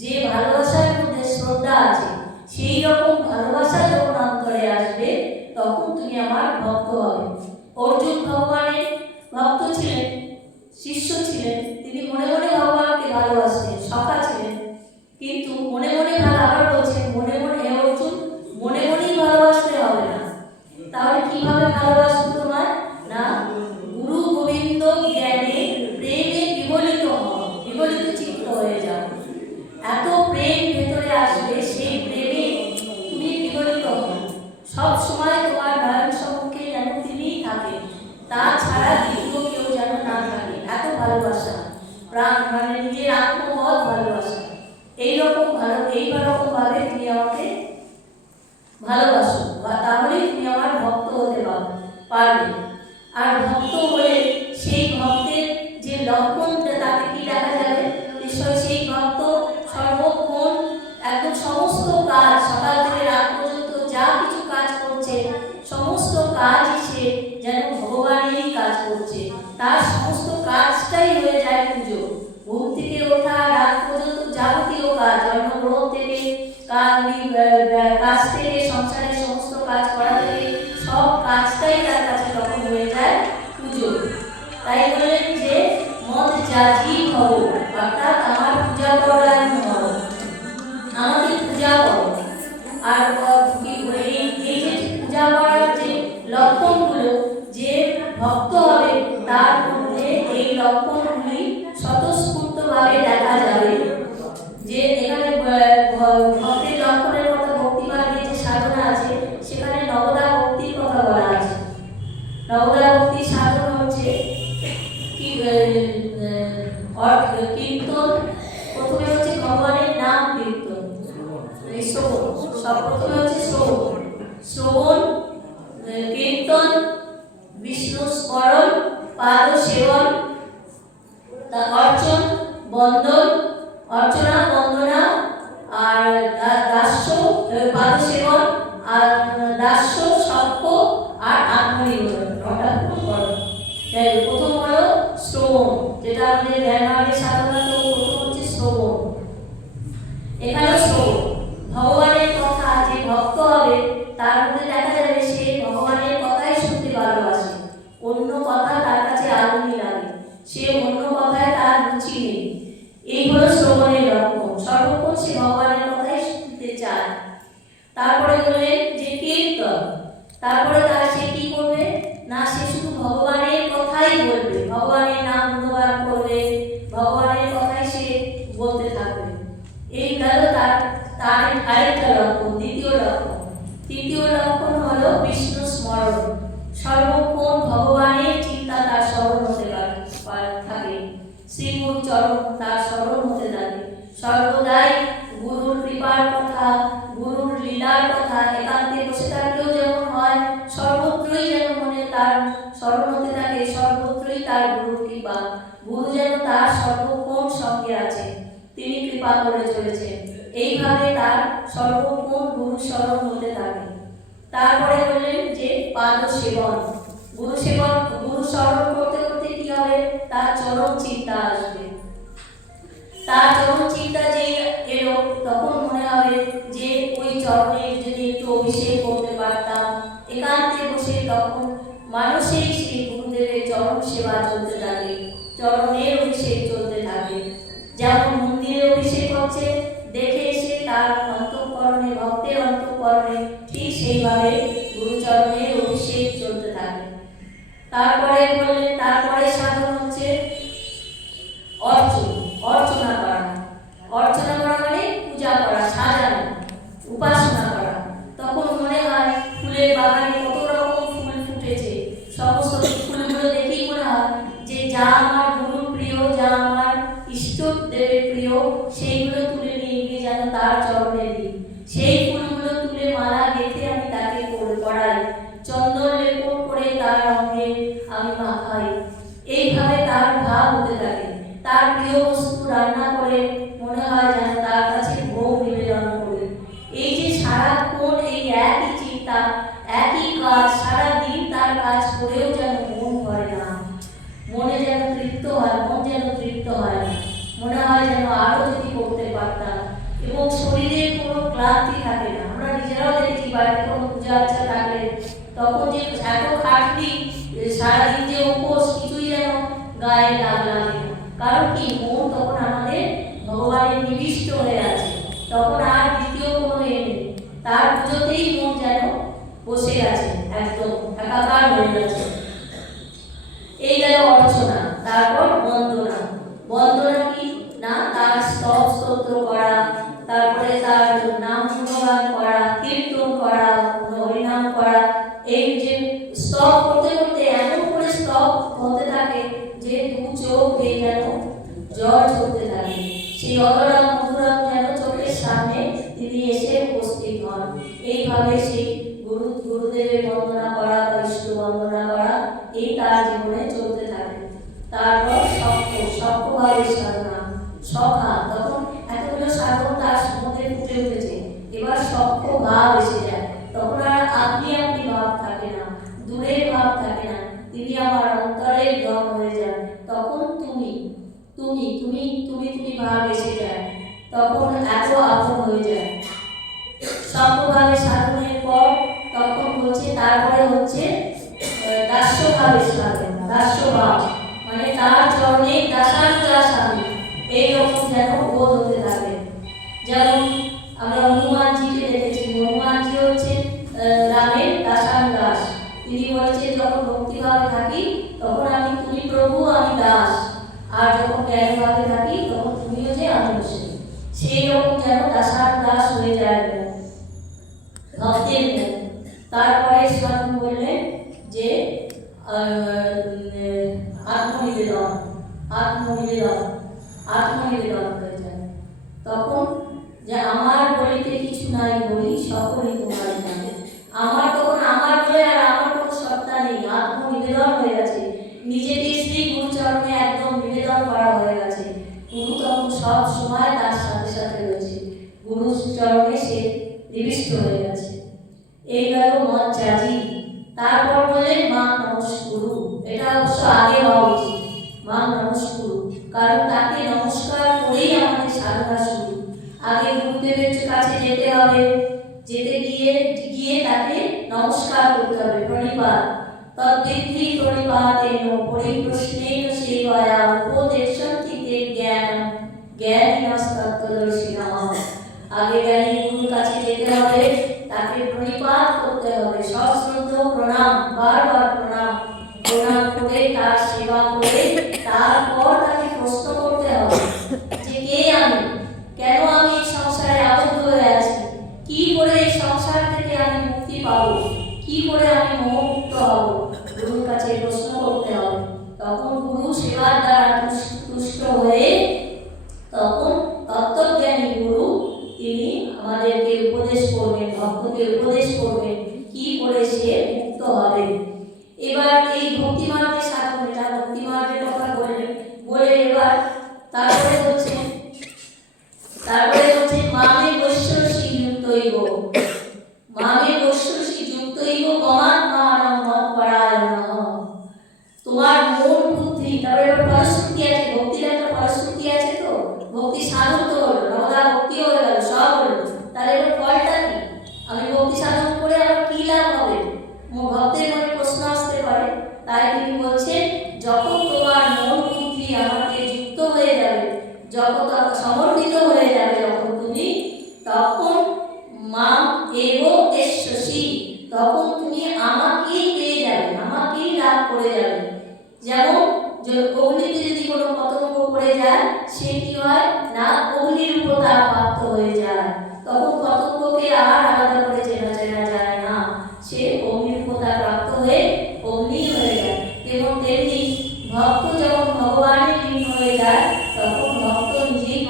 যে ভালোবাসার মধ্যে শ্রদ্ধা আছে, সেই রকম ভালোবাসা যখন অন্তরে আসবে তখন তুমি আমার ভক্ত হবে। অর্জুন ভগবানের ভক্ত ছিলেন, শিষ্য ছিলেন, তিনি মনে মনে ভগবানকে ভালোবাসতেন, সখা ছিলেন, কিন্তু মনে মনে আবার বলছেন মনে মনে, হে অর্জুন, মনে মনেই ভালোবাসতে হবে না। তাহলে কিভাবে ভালোবাসবো তোমার না, গুরু গোবিন্দ জ্ঞানে প্রেমে বিগলিত হও, বিগলিত চিত্ত হয়ে যাও। এত প্রেম ভেতরে আসবে, সেই প্রেমে তুমি বিগলিত হও। সব সময় তোমার নয়ন সম্মুখে যেন তিনিই থাকেন, তাছাড়া দ্বিতীয় কেউ যেন না থাকে। এত ভালোবাসা, প্রাণ মানে নিজের আত্মবল ভালোবাসা। এইরকম ভাবে তুমি আমাকে ভালোবাসো, তাহলে তুমি আমার ভক্ত হতে পারবে। আর ভক্ত হলে সেই ভক্তের যে লক্ষণ, তাকে কি দেখা যাবে, নিশ্চয় সেই ভক্ত সর্বক্ষণ একদম সমস্ত কাজ, সকাল থেকে রাত পর্যন্ত যা কিছু কাজ করছে, সমস্ত কাজ সে যেন ভগবানেরই কাজ করছে। তার সমস্ত কাজটাই হয়ে যায় পুজো। ঘুম থেকে ওঠা, রাত পর্যন্ত যাবতীয় কাজ, অন্নগ্রহণ থেকে কাজ থেকে সংসারের সমস্ত কাজ করা থেকে সব কাজটাই তার কাছে তখন হয়ে যায় পুজো। তাই বললেন যে মদ যাজি হও, অর্থাৎ আমার পূজা করার হও, আমাকে পূজা করো। আর এই যে পূজা করার যে লক্ষণগুলো, যে ভক্ত হবে তার মধ্যে এই লক্ষণগুলি স্বতঃস্ফূর্তভাবে দেখা যাবে। যে এখানে ভক্তের লক্ষণের কথা, ভক্তিমার্গের যে সাধনা আছে সেখানে নবদা ভক্তির কথা বলা আছে। নবদা ভক্তি সাধন হচ্ছে কি, কীর্তন, প্রথমে হচ্ছে ভগবানের নাম কীর্তন, প্রথমে হচ্ছে শ্রবণ, কীর্তন, বিষ্ণু স্মরণ, পাদ সেবন, অর্চন, বন্দন, অর্চনা, বন্দনা, আর দাস্য, পাদ সেবন, আর দাস্য, সভ্য, আর আত্মনিবেদন। প্রথম হলো শ্রবণ, যেটা আমাদের ধ্যানের সাধনা, প্রথম হচ্ছে শ্রবণ। এখানে শ্রবণ ভগবানের কথা, যে ভক্ত হবে তার মধ্যে দেখা যাবে সে ভগবানের কথাই শুনতে ভালোবাসে, অন্য কথা তার কাছে আগুনই লাগে, সে অন্য কথায় তার রুচি নেই। এই হলো শ্রবণের লক্ষণ, সর্বক্ষণ সে ভগবানের কথাই শুনতে চায়। তারপরে বললেন যে কীর্তন, তারপরে তার সে কি করবে না, সে শুধু ভগবানের কথাই বলবে, ভগবানের নাম গুণগান করবে, ভগবানের কথাই সে বলতে থাকবে। এই গেল তার আরেকটা লক্ষণ, দ্বিতীয় লক্ষণ। তৃতীয় লক্ষণ হলো বিষ্ণু স্মরণ, সর্বক্ষণ ভগবানের চিন্তা তার স্মরণ হতে থাকে, শ্রীগুরু চরণ তার স্মরণ হতে থাকে, সর্বদাই গুরুর কৃপার কথা, গুরুর লীলার কথা একান্তে বসে থাকলেও যেমন হয়, সর্বত্রই যেন মনে তার স্মরণ হতে থাকে, সর্বত্রই তার গুরুর কৃপা, গুরু যেন তার সর্বক্ষণ সঙ্গে আছে, তিনি কৃপা করে চলেছেন। এইভাবে তার সর্বক্ষণ গুরু স্মরণ হতে থাকে। তারপরে বললেন যে পাদ সেবন, গুরু সেবন, গুরু স্মরণ করতে করতে কি হবে, তার চরণ চিন্তা আসবে। তার চরণ চিন্তা যে এলো, তখন মনে হবে যে ওই চরণের যদি একটু অভিষেক করতে পারতাম, একান্তে বসে তখন মানুষের সেই গুরুদেবের চরণ সেবা চলতে থাকে, চরণের অভিষেক চলতে থাকে। যেমন মন্দিরে অভিষেক হচ্ছে দেখে এসে তার অন্তঃকরণে, ভক্তের অন্তঃকরণে ঠিক সেইভাবে গুরুচরণের অভিষেক চলতে থাকে। তারপরে বললেন, তারপরে সাধন হচ্ছে অর্চনা করা। অর্চনা করা মানে পূজা করা, সাজানো, উপাসনা করা। তখন মনে হয় ফুলের বাগানে কত রকম ফুল ফুটেছে, সমস্ত ফুলগুলো দেখেই মনে হয় যে যা আমার গুরুর প্রিয়, যা আমার ইষ্ট দেবের প্রিয়, সেইগুলো তুলে নিয়ে গিয়ে যেন তার চরণে দিই। সেই ফুলগুলো তুলে মালা গেঁথে আমি তাকে পড়াই, চন্দন লেপন করে তার অঙ্গে আমি মাখাই। এইভাবে তার ভাব হতে থাকে। তার প্রিয় বস্তু রান্না করে মনে হয় যেন তার কাছে ভোগ নিবেদন করি। করেও যেন মন ভরে না, মনে যেন তৃপ্ত হয়, মন যেন তৃপ্ত হয় না, মনে হয় যেন আরো যদি করতে পারতাম। এবং শরীরে কোনো ক্লান্তি থাকে না। আমরা নিজেরাও দেখি বাড়িতে কোনো পূজা আর্চা থাকলে তখন যে এত খাটনি, সারাদিন যে উপোস, কিছুই যেন গায়ে লাগে না। কারণ কি, মন তখন আমাদের ভগবানের নিবিষ্ট হয়ে আছে, তখন আর দ্বিতীয় কোনো নেই, তার পুজোতেই মন যেন বসে আছে, একদম একাকার হয়ে গেছে। এই গেল অর্চনা। তারপর বন্দনা। বন্দনা কি না, তার স্তব স্তোত্র করা, তারপরে তার নাম গুণগান করা, কীর্তন করা, হরিনাম করা। এই যে স্তব করতে করতে এমন করে স্তব হতে থাকে যে দু চোখ বেয়ে যেন জল চলতে থাকে। সেই অধরাম মধুরাম যেন চোখের সামনে তিনি এসে উপস্থিত হন। এইভাবে সেই গুরুদেবের বন্দনা করা, বৈষ্ণব বন্দনা করা, এই তার জীবনে চলতে থাকে। তারপর সক্ষভাবে সাধনা, সখা। তখন এতগুলো সাধন তার মধ্যে ফুটে উঠেছে, এবার সক্ষ ভাব এসে যায়। তখন আর আপনি আপনি ভাব থাকে না, দূরের ভাব থাকে না, তিনি আমার অন্তরের জন হয়ে যান। তখন তুমি তুমি তুমি তুমি তুমি ভাব এসে যায়, তখন এত আপন হয়ে যায়। সক্ষভাবে সাধনের পর তখন হচ্ছে, তারপরে হচ্ছে দাস্যভাবের সাধন। দাস্যভাব মানে তার চরণে দাসানুদাস আমি, এইরকম যেন বোধ হতে থাকে। যেমন আমরা হনুমানজিকে দেখেছি, হনুমানজি হচ্ছে রামের দাসানুদাস। তিনি বলেছেন, যখন ভক্তিভাবে থাকি তখন আমি তুমি প্রভু, আমি দাস, আর যখন জ্ঞানভাবে থাকি তখন তুমিও যে আমি সেই। সেই রকম যেন দাসানুদাস হয়ে যায় ভক্তের মন। তারপরে সাধন বললেন যে আত্মনিবেদন, আত্মনিবেদন, আত্মনিবেদন হয়ে যায়। তখন যে আমার বলিতে কিছু নাই বলি, সকলই তোমার জানে। আমার তখন আমার বলে আর আমার কোনো সত্তা নেই, আত্মনিবেদন হয়ে গেছে। নিজেকে শ্রী গুরুচরণে একদম নিবেদন করা হয়ে গেছে। গুরু তখন সব সময় তার সাথে সাথে রয়েছে, গুরু চরণে সে নিবিষ্ট হয়ে গেছে। এই গেল মজ্জাজি। তারপর বললেন মা নমস্কুরু। এটা অবশ্য আগে হওয়া উচিত, মা নমস্কুরু, কারণ তাকে নমস্কার করেই আমাদের সাধনা শুরু। আগে গুরুদেবের কাছে যেতে হবে, যেতে গিয়ে তাকে নমস্কার করতে হবে, প্রণিপাত। তদ্বিধি প্রণিপাতেন পরিপ্রশ্নেন সেবায়া উপদেশন্তি তে জ্ঞানম জ্ঞানিনস্তত্ত্বদর্শিনঃ। আগে জ্ঞানী গুরুর কাছে যেতে হবে, তাকে প্রণিপাত করতে হবে, সশ্রদ্ধ প্রণাম, বারবার প্রণাম করে তার সেবা করে তারপর তাকে প্রশ্ন করতে হবে যে কে আমি, কেন আমি এই সংসারে আবদ্ধ হয়ে আছি, কি করে এই সংসার থেকে আমি মুক্তি পাবো, কি করে আমি মোহমুক্ত হব। গুরুর কাছে প্রশ্ন করতে হবে। তখন গুরু সেবার দ্বারা তুষ্ট হয়ে তখন তত্ত্বজ্ঞানী গুরু তিনি আমাদেরকে উপদেশ করবেন, ভক্তকে উপদেশ করবেন কি করে সে মুক্ত হবে। এবার এই ভক্তিমার্গের সাধন, এটা ভক্তিমার্গের কথা বলে এবার তারপরে হচ্ছে মামে বৈশ্বসী যুক্তৈব, মামে বৈশ্বসী যুক্তৈব গমাত্মানম মৎপরায়ণঃ। তোমার মন বুদ্ধি, তারপরে এবার ফলশ্রুতি আছে, ভক্তির একটা ফলশ্রুতি আছে। তো ভক্তি সাধন তো হলো, নবদা ভক্তিও হয়ে গেল, সব হলো, তাহলে এবার ফলটা কি? আমি ভক্তি সাধন করে আমার কি লাভ হবে? ভক্তের মনে প্রশ্ন আসতে পারে। তাই তিনি বলছেন, যখন তোমার মন বুদ্ধি আমাকে যুক্ত হয়ে যাবে, যখন সমর্পিত হয়ে যাবে, যখন তুমি, তখন মাম এব এশ্বসী, তখন তুমি আমাকেই পেয়ে যাবে, আমাকেই লাভ করে যাবে। যেমন অগ্নিতে যদি কোনো পতঙ্গ পড়ে যায়, সে কি হয় না, অগ্নির উপর তার প্রাপ্ত হয়ে যায়, তখন পতঙ্গকে আর আলাদা করে চেনা যায় না, সে অগ্নির উপর তার প্রাপ্ত হয়ে অগ্নি হয়ে যায়। এবং তেমনি ভক্ত যখন ভগবানের লীন হয়ে যায়, তখন ভক্ত নিজেই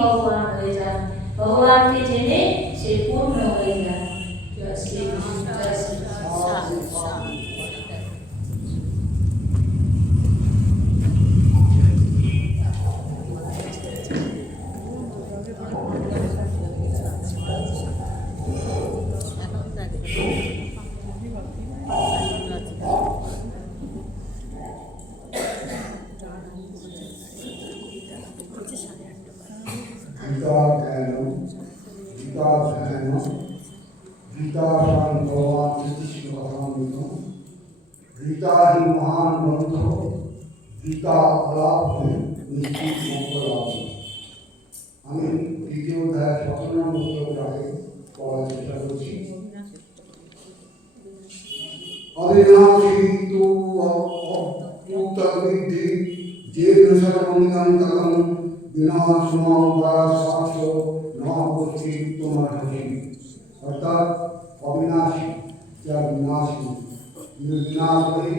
गीता स्वामी भगवान श्री कृष्ण कथामृत गीता ही महान ग्रंथ गीता आलाप में निश्चित मंगल लाभ আমি দ্বিতীয় অধ্যায় 17 নম্বর শ্লোকটাকে পড়ার চেষ্টা করছি। অবিনাশী তু অত্যবিদ্ধি যে সর্বনিকান্তকম বিনাশনম বাসাস্য নবস্থি তোমার হাসি। অর্থাৎ অবিনাশী যা বিনাশী বিনাশ করে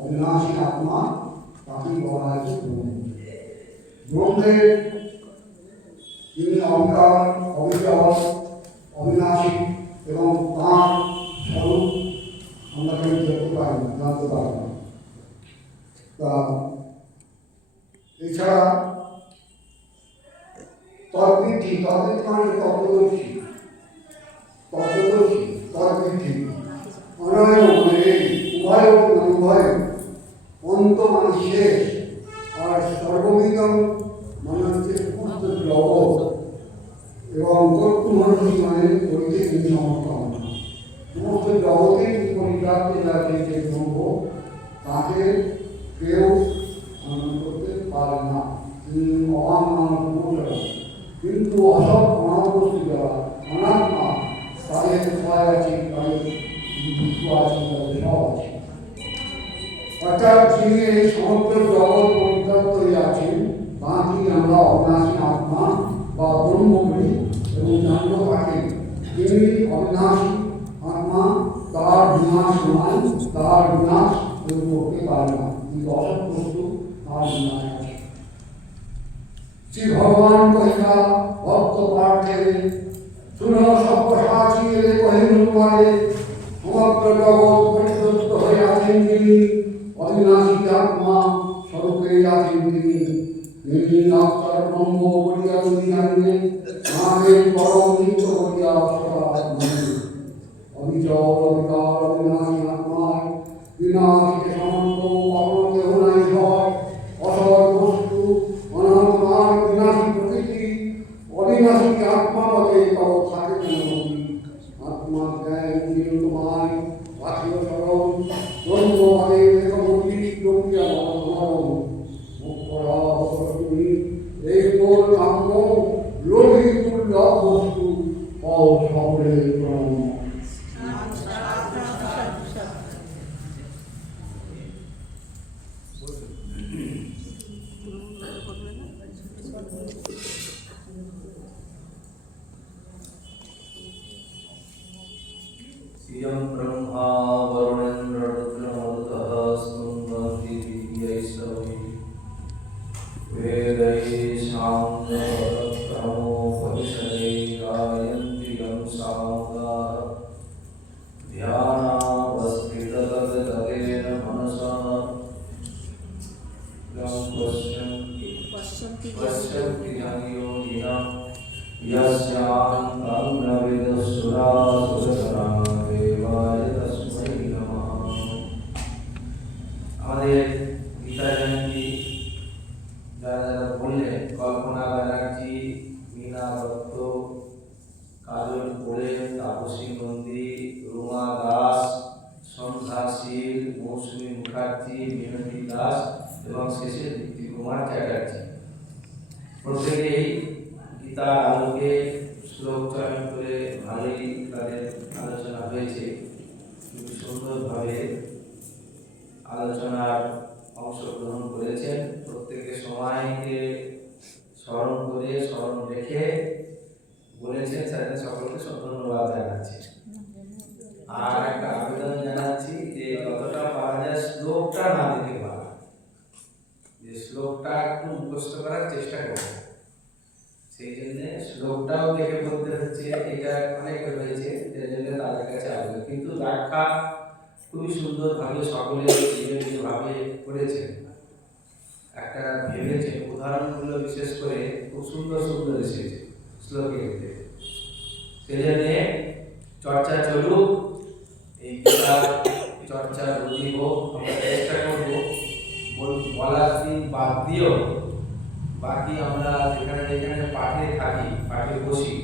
অবিনাশী আত্মা তাকে বলা হয়েছে ব্রহ্ম। ব্রহ্মের তিনি অহংকার অবিচল অবিনাশী এবং তাঁর স্বরূপ আমরা কেউ দেখতে পারি না, জানতে পারি না। তা এছাড়া তদ্বিধি মানে তত্ত্বদর্শী তদ্বিধি অনয় মানে উভয় অন্ত মানে শেষ আর সর্ববিদম মানে হচ্ছে সমস্ত জগৎ এবং তত্ত্বমর্ষী মানে পরিচয় তিনি সমর্থন সমস্ত জগতের পরিপ্রাপ্তি যাকে যে ব্রহ্ম তাকে কেউ খনন করতে পারে না। তিনি মহান কিন্তু অসৎ অনাবস্তু যারা অনাত্মা তাদের উপায় আছে, তাদের কিছু আছে, তাদের সব আছে। অর্থাৎ যিনি এই সমগ্র জগৎ পরিত্যাক্ত হয়ে আছেন তাঁকে আমরা অবিনাশী আত্মা বা ব্রহ্ম বলি এবং জানতে পারি তিনি অবিনাশী আত্মা, তার বিনাশ নয়, তার বিনাশ কেউ করতে পারে না, কিন্তু অসৎ বস্তু তার বিনাশ আছে। শ্রী ভগবান কহিলা ভক্ত পার্থে শুনো সব্যসাচী কহিল তোমারে সমগ্র জগৎ পরিত্যক্ত হয়ে আছেন তিনি অবিনাশী আত্মা স্বরূপে আছেন তিনি অক্ষর ব্রহ্ম বলিয়া তুমি জানবে নামের পরম নিত্য বলিয়া অবিচল অবিকার অবিনাশী আত্মায় বিনাশীকে সমন্ত কখনো কেহ নাই হয় অসৎ বস্তু অনাত্মার বিনাশী প্রকৃতি অবিনাশী আত্মা বলে তব থাকে কেন আত্মা জ্ঞান দিল তোমায় পাখিও সরল ব্রহ্ম বলে একমতি লোকিয়া বলধরম মুখরাবরী এই তোর কাম্য লোভী দুর্লভ বস্তু সকলে প্রণাম। इयं ब्रह्मा वरुणेन्द्र रुद्रमरुतः स्तुवन्ति दिव्यैस्तवैः वेदैः सामवेदोपनिषदैः गायन्ति यं सामगाः ध्यानावस्थिततदेन मनसा यं पश्यन्ति यं योगिनः यस्यान्तं न वेदसुरासुरगणाः देवाय तस्मै नमः। আমাদের গীতা জয়ন্তী যারা যারা বললেন কল্পনা ব্যানার্জি, মীনা দত্ত, কাজল কোড়েন, তাপসী নন্দী, রুমা দাস, সন্ধ্যা শীল, মৌসুমী মুখার্জি, মিনতি দাস এবং শেষে দীপ্তি কুমার চ্যাটার্জি প্রত্যেকেই গীতার আলোকে শ্লোক চয়ন করে ভালোই তাদের আলোচনা হয়েছে। খুব সুন্দরভাবে আলোচনার অংশগ্রহণ করেছেন। প্রত্যেকে সময়কে স্মরণ করে স্মরণ রেখে বলেছেন, সেটা সকলকে ধন্যবাদ জানাচ্ছি। আর একটা আবেদন জানাচ্ছি যে যতটা পারা যায় শ্লোকটা না দেখে পারা, যে শ্লোকটা একটু মুখস্থ করার চেষ্টা করবো, সেই জন্য শ্লোকটাও দেখে বলতে হচ্ছে। এটা অনেক হয়েছে, সেই জন্য তাদের কাছে আবেদন। কিন্তু ব্যাখ্যা খুবই সুন্দরভাবে সকলে ভাবে করেছেন, একটা ভেবেছেন, উদাহরণগুলো বিশেষ করে খুব সুন্দর সুন্দর এসেছে শ্লোকে। সেই জন্য চর্চা চলুক, এই গীতার চর্চা রুচি হোক। আমরা চেষ্টা করবো বলার দিন বাদ দিয়েও বাকি আমরা যেখানে যেখানে পাঠে থাকি, পাঠে বসি,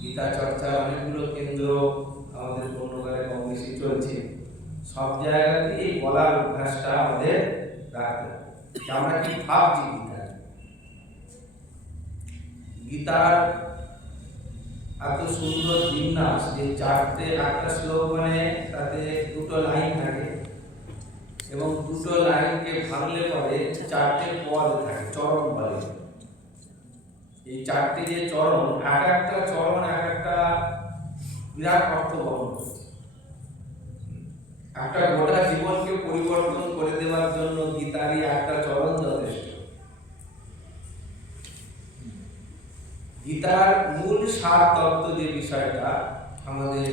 গীতা চর্চার অনেকগুলো কেন্দ্র আমাদের পূর্ণকালে কম বেশি চলছে। সব জায়গাতেই বলার অভ্যাসটা আমাদের রাখতে হবে যে আমরা কি ভাবছি গীতার এত সুন্দর বিন্যাস, যে চারটে একটা শ্লোক মানে তাতে দুটো লাইন থাকে এবং দুটো লাইনকে ভাঙলে পরে চারটে পদ থাকে, চরণ বলে। এই চারটে যে চরণ, এক একটা চরণ এক একটা বিরাট অর্থ বহন করছে। একটা গোটা জীবনকে পরিবর্তন করে দেওয়ার জন্য গীতারই একটা চরণ যথেষ্ট। গীতার মূল সার তত্ত্ব যে বিষয়টা আমাদের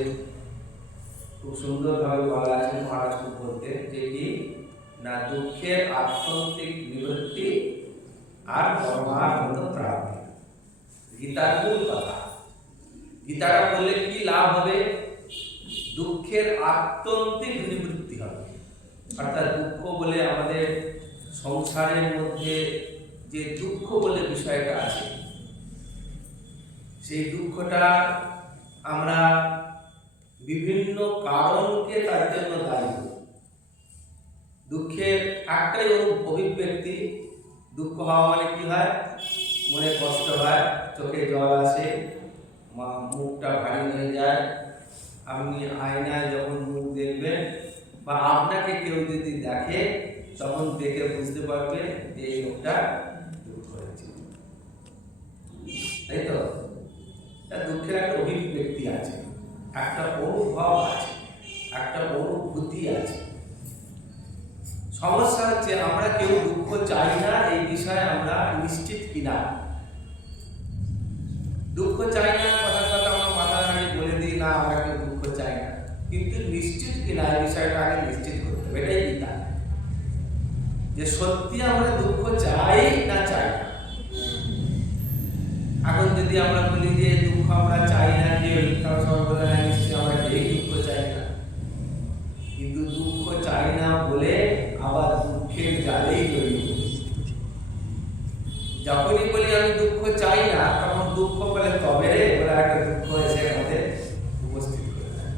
খুব সুন্দরভাবে বলা আছে মহারাজ বলতে, যে কি না দুঃখের আত্যন্তিক নিবৃত্তি আর পরমানন্দ প্রাপ্তি। গীতার মূল কথা। গীতাটা বললে কি লাভ হবে? দুঃখের আত্যন্তিক নিবৃত্তি হবে। অর্থাৎ দুঃখ বলে আমাদের সংসারের মধ্যে যে দুঃখ বলে বিষয়টা আছে, সেই দুঃখটা আমরা বিভিন্ন কারণকে তার জন্য দায়ী করি। দুঃখের একটাই অভিব্যক্তি, দুঃখ হওয়া মানে কি হয়? মনে কষ্ট হয়, চোখে জল আসে, মুখটা ভারী হয়ে যায়। আপনি আয়নায় যখন মুখ দেখবেন বা আপনাকে কেউ যদি দেখে, তখন দেখে বুঝতে পারবে যে এই লোকটা দুঃখ হয়েছে, তাই তো? দুঃখের একটা অভিব্যক্তি আছে, একটা অনুভব আছে, একটা অনুভূতি আছে। সমস্যা হচ্ছে আমরা কেউ দুঃখ চাই না, এই বিষয়ে আমরা নিশ্চিত কিনা। দুঃখ চাই না কথার কথা আমরা মাথা নাড়িয়ে বলে দিই, না আমরা কেউ দুঃখ চাই না, কিন্তু নিশ্চিত কিনা এই বিষয়টা আগে নিশ্চিত করতে হবে। এটাই গীতা, যে সত্যি আমরা দুঃখ চাই না চাই না। এখন যদি আমরা বলি যে দুঃখ আমরা চাই না, যে তারা সবাই বলে না নিশ্চয়ই আমরা এই দুঃখ চাই না, কিন্তু দুঃখ চাই না বলে আবার দুঃখের জালেই তৈরি করি। যখনই বলি আমি দুঃখ চাই না, তখন দুঃখ বলে তবে রে বলে একটা দুঃখ এসে আমাদের উপস্থিত করে দেয়।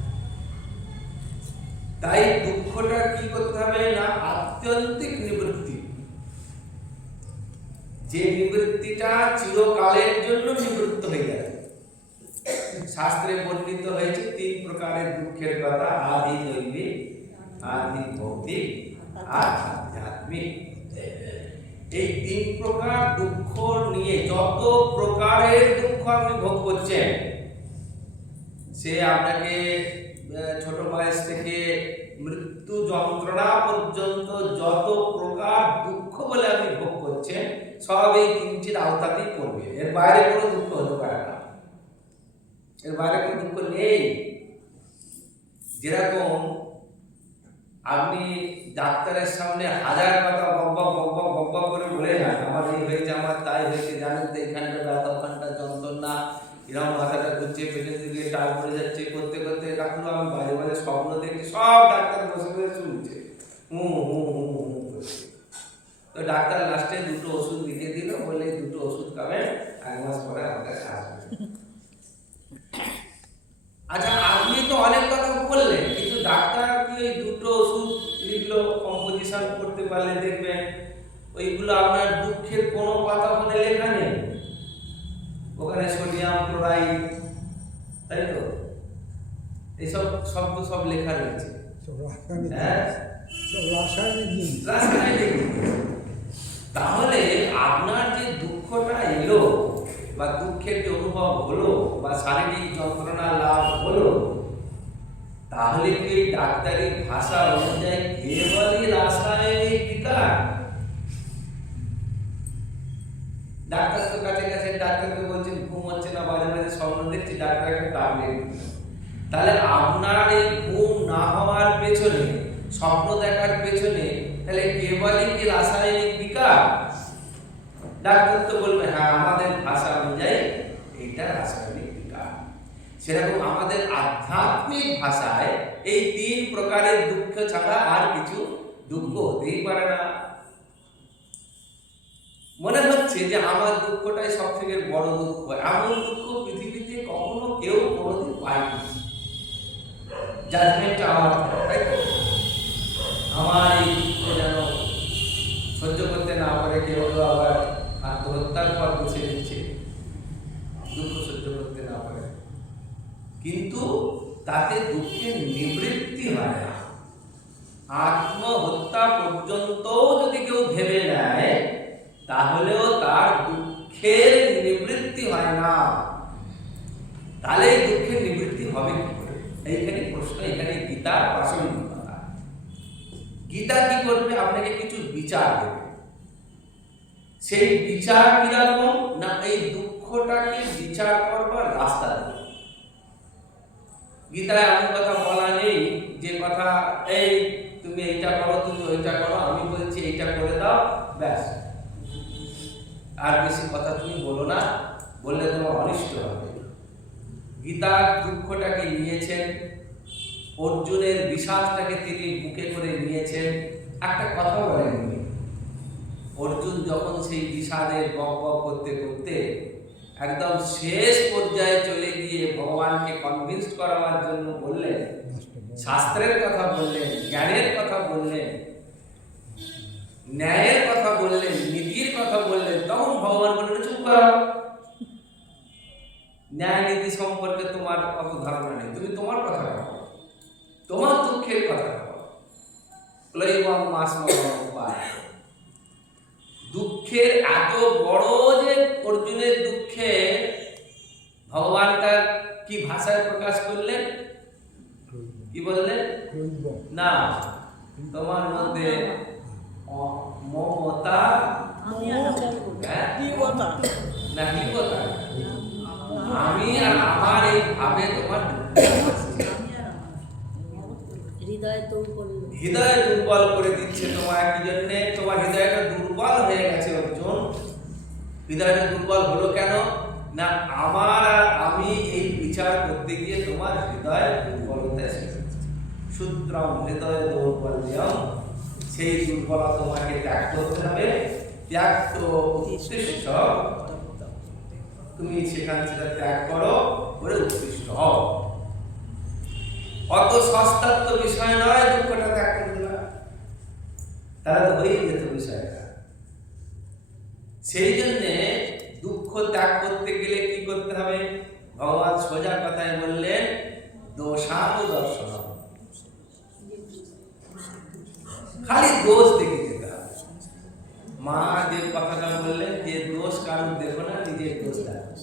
তাই দুঃখটা কি করতে হবে না আত্যন্তিক নিবৃত্তি, যে নিবৃত্তিটা চিরকালের জন্য নিবৃত্ত হয়ে যাবে। শাস্ত্রে বর্ণিত হয়েছে 3 প্রকারের দুঃখের কথা, আদি দৈবিক, আদি ভৌতিক আর আধ্যাত্মিক। এই 3 প্রকার দুঃখ নিয়ে যত প্রকারের দুঃখ আপনি ভোগ করছেন, সে আপনাকে ছোট বয়স থেকে মৃত্যু যন্ত্রণা পর্যন্ত যত প্রকার দুঃখ বলে আপনি ভোগ করছেন, সব এই 3টির আওতাতেই পড়বে। এর বাইরে কোনো দুঃখ হতে পারে না, এর বাইরে কোনো দুঃখ নেই। যেরকম আপনি ডাক্তারের সামনে হাজার কথা বব্বা করে বলে না, আমার এই হয়েছে, আমার তাই হয়েছে, জানেন তো এখানটা ব্যথা, ওখানটা যন্ত্রণা, এরকম মাথাটা ঘুরছে, পেটের দিকে টাল পড়ে যাচ্ছে, করতে করতে রাখুন আমি বাইরে বাইরে স্বপ্ন দেখছি, সব ডাক্তার বসে বসে শুনছে, তো ডাক্তার লাস্টে 2টো ওষুধ লিখে দিল, বলে 2টো ওষুধ খাবেন, 1 মাস পরে আমাদের আসবে। আচ্ছা, আপনি তো অনেক কথা বললেন, কিন্তু ডাক্তার কি ওই 2টো ওষুধ লিখলো, কম্পোজিশন করতে পারলে দেখবেন ওইগুলো আপনার দুঃখের কোনো কথা ওখানে লেখা নেই। ওখানে সোডিয়াম ক্লোরাইড, তাই তো, এইসব শব্দ সব লেখা রয়েছে। হ্যাঁ, রাসায়নিক। তাহলে আপনার যে দুঃখটা এলো বা দুঃখের যে অনুভব হলো বা শারীরিক যন্ত্রণা লাভ হলো, তাহলে কি ডাক্তারি ভাষা অনুযায়ী কেবলই রাসায়নিক বিকার? ডাক্তার তো কাছে কাছে ডাক্তারকে বলছেন ঘুম হচ্ছে না, মাঝে মাঝে স্বপ্ন দেখছি, ডাক্তার একটা ট্যাবলেট। তাহলে আপনার এই ঘুম না হওয়ার পেছনে, স্বপ্ন দেখার পেছনে তাহলে কেবলই কি রাসায়নিক বিকার? ডাক্তার তো বলবে হ্যাঁ আমাদের ভাষা অনুযায়ী এইটা রাসায়নিক বিকার। সেরকম আমাদের আধ্যাত্মিক ভাষায় এই 3 প্রকারের দুঃখ ছাড়া আর কিছু দুঃখ হতেই পারে না। মনে হচ্ছে যে আমার দুঃখটাই সব থেকে বড় দুঃখ, এমন দুঃখ পৃথিবীতে কখনো কেউ কেউ কোনোদিন পায়নি। জাজমেন্ট আমার, তাই তো? আমার এই দুঃখ যেন সহ্য করতে না পারে কেউ আবার আত্মহত্যার পর বসে দিচ্ছে, দুঃখ সহ্য করতে না পারে, কিন্তু তাতে দুঃখের নিবৃত্তি হয় না। আত্মহত্যা পর্যন্ত যদি কেউ ভেবে নেয় তাহলেও তার দুঃখের নিবৃত্তি হয় না। তাহলে এই দুঃখের নিবৃত্তি হবে কি করে? এইখানে প্রশ্ন, এখানে গীতার প্রাসঙ্গিকতা। গীতা কি করবে? আপনাকে কিছু বিচার দেবে। সেই বিচার কিরকম না, এই দুঃখটাকে বিচার করবার রাস্তা দেবে। গীতায় এমন কথা বলা নেই যে কথা এই তুমি এইটা করো, তুমি ওইটা করো, আমি বলছি এইটা করে দাও, ব্যাস, আর বেশি কথা তুমি বলো না, বললে তোমার অনিষ্ট হবে। গীতার দুঃখটাকে নিয়েছেন, অর্জুনের বিষাদটাকে তিনি বুকে করে নিয়েছেন। একটা কথা বলেন, অর্জুন যখন সেই বিষাদের বক বক করতে করতে একদম শেষ পর্যায়ে চলে গিয়ে ভগবানকে কনভিন্স করাবার জন্য বললেন, শাস্ত্রের কথা বললেন, জ্ঞানের কথা বললেন, ন্যায়ের কথা বললেন, নীতির কথা বললেন, তখন ভগবান বললেন চুপ করো, ন্যায় নীতি সম্পর্কে তোমার কত ধারণা নেই, তুমি তোমার কথা বলো, তোমার দুঃখের কথা বলো। দুঃখের এত বড় যে অর্জুনের দুঃখে ভগবান তার কি ভাষায় প্রকাশ করলেন, কি বললেন? না, তোমার মধ্যে মমতা না হিংসা, আমি আর আমার এই ভাবে তোমার হৃদয় দুর্বল করে দিচ্ছে। তোমার কি জন্য? তোমার হৃদয়টা দুর্বল হয়ে গেছে অর্জুন। হৃদয়টা দুর্বল হলো কেন না, আমার আর আমি এই বিচার করতে গিয়ে তোমার হৃদয় দুর্বলতা এসেছে। সূত্রম হৃদয় দৌর্বল্যম, সেই দুর্বলতা তোমাকে ত্যাগ করতে হবে। ত্যাগ তো উৎকৃষ্ট, তুমি সেখান সেটা ত্যাগ করো, করে উৎকৃষ্ট হও। অত সস্তার তো বিষয় নয় দুঃখটা ত্যাগ করে দেওয়া, তারা তো হয়েই যেত বিষয়টা। সেই জন্যে দুঃখ ত্যাগ করতে গেলে কি করতে হবে? ভগবান সোজা কথায় বললেন, দোষানুদর্শন, খালি দোষ দেখে যেতে হবে। মা যে কথাটা বললেন যে দোষ কারণ দেখো না, নিজের দোষ দেখো।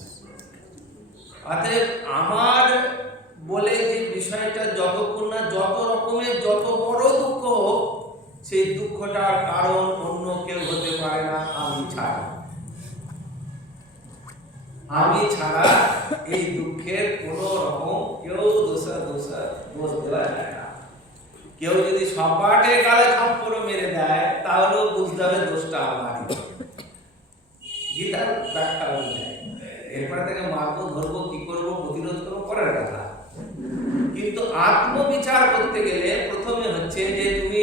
অতএব আমার বলে যে বিষয়টা যতক্ষণ না যত রকমের যত বড় দুঃখ হোক, সেই দুঃখটার কারণ অন্য কেউ হতে পারে না আমি ছাড়া। আমি ছাড়া এই দুঃখের কোন রকম কেউ দোষ দেওয়া যায় না। কেউ যদি সপাটে গালে থাপ্পড় মেরে দেয় তাহলেও বুঝতে হবে দোষটা আমারই। গীতার ব্যাখ্যা অনুযায়ী এরপরে থেকে মারবো, ধরবো, কি করবো, প্রতিরোধ করবো, পরের কথা। কিন্তু আত্মবিচার করতে গেলে প্রথমে হচ্ছে যে তুমি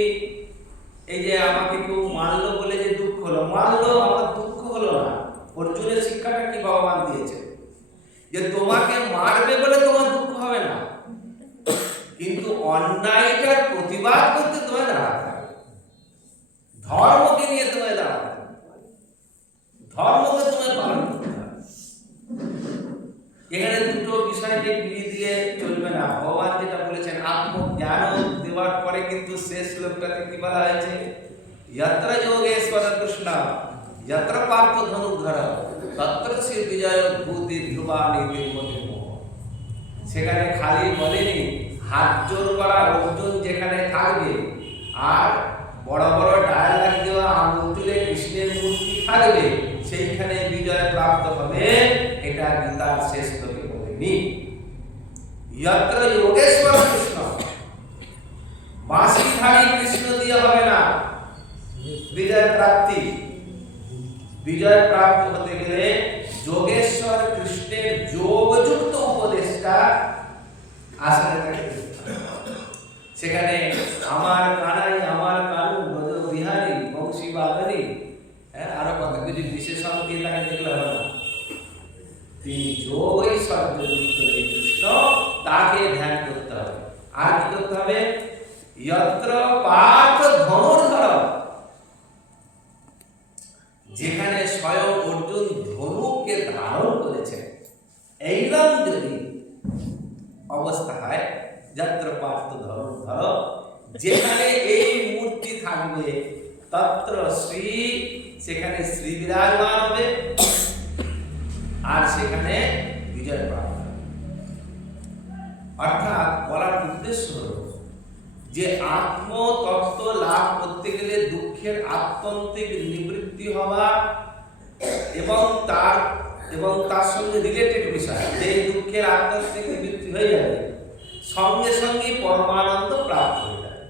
এই যে আমাকে কেউ মারলো বলে যে দুঃখ হলো, মারলো, আমার দুঃখ হলো না। অর্জুনের শিক্ষাটা কি ভগবান দিয়েছে যে তোমাকে মারবে বলে তোমার দুঃখ হবে না, কিন্তু অন্যায়টার প্রতিবাদ করতে তোমায় দাঁড়াতে হবে। ধর্মকে নিয়ে তোমায় দাঁড়াতে হবে, ধর্মকে তোমায় পালন করতে হবে। এখানে দুটো বিষয়কে মিলিয়ে দিয়ে চলবে না। ভগবান যেটা বলেছেন আত্মজ্ঞান দেওয়ার পরে কিন্তু শেষ শ্লোকটাতে কি বলা হয়েছে? যত্র যোগেশ্বর কৃষ্ণ যত্র পার্থ ধনুর্ধর তত্র শ্রী বিজয় ভূতি ধ্রুবানি তির্মতি মোহ। সেখানে খালি বলেনি হাত জোর করা অর্জুন যেখানে থাকবে আর বড় বড় ডায়ালগ দেওয়া আঙুল তুলে কৃষ্ণের মূর্তি থাকবে, সেইখানে বিজয় প্রাপ্ত হবে, এটা গীতার শেষ শ্লোকে বলেনি। যত্র যোগেশ্বর কৃষ্ণ, বাঁশিধারী কৃষ্ণ দিয়ে হবে না বিজয় প্রাপ্তি। বিজয় প্রাপ্ত হতে গেলে যোগেশ্বর কৃষ্ণের যোগযুক্ত উপদেশটা আসলে থাকে। সেখানে আমার কানাই, আমার কানু, ব্রজ বিহারী, বংশী বাদনী, আরো কত কিছু বিশেষণ দিয়ে তাকে দেখলে হবে না। তিনি যোগ ঐশ্বর্য যুক্ত এই কৃষ্ণ কৃষ্ণ, তাকে ধ্যান করতে হবে। আর কি করতে হবে? যত্র পার্থ ধনুর্ধর, যেখানে স্বয়ং অর্জুন ধনুকে ধারণ করেছেন, এইরকম যদি অবস্থা হয়, যত্র পার্থ ধনুর্ধর, যেখানে এই মূর্তি থাকবে, তত্র শ্রী, সেখানে শ্রী বিরাজমান হবে, আর সেখানে বিজয় প্রাপ্ত হবে। অর্থাৎ বলার উদ্দেশ্য হল যে আত্মতত্ত্ব লাভ করতে গেলে দুঃখের আত্যন্তিক নিবৃত্তি হওয়া এবং তার সঙ্গে রিলেটেড বিষয়, যে দুঃখের আত্যন্তিক নিবৃত্তি হয়ে যাবে, সঙ্গে সঙ্গে পরমানন্দ প্রাপ্ত হয়ে যাবে।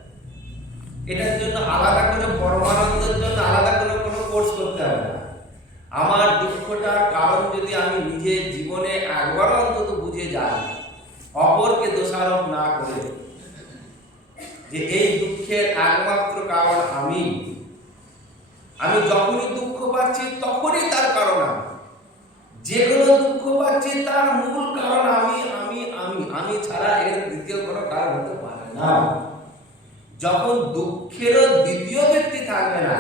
এটার জন্য আলাদা করে, পরমানন্দের জন্য আলাদা করে কোনো কোর্স করতে হবে না। আমার দুঃখটার কারণ যদি আমি নিজের জীবনে একবার অন্তত বুঝে যাই, অপরকে দোষারোপ না করে, যে এই দুঃখের একমাত্র কারণ আমি যখনই দুঃখ পাচ্ছি তখনই তার কারণ আমি, যে কোনো দুঃখ পাচ্ছি তার মূল কারণ আমি ছাড়া এর দ্বিতীয় কোনো কারণ হতে পারে না। যখন দুঃখেরও দ্বিতীয় ব্যক্তি থাকবে না,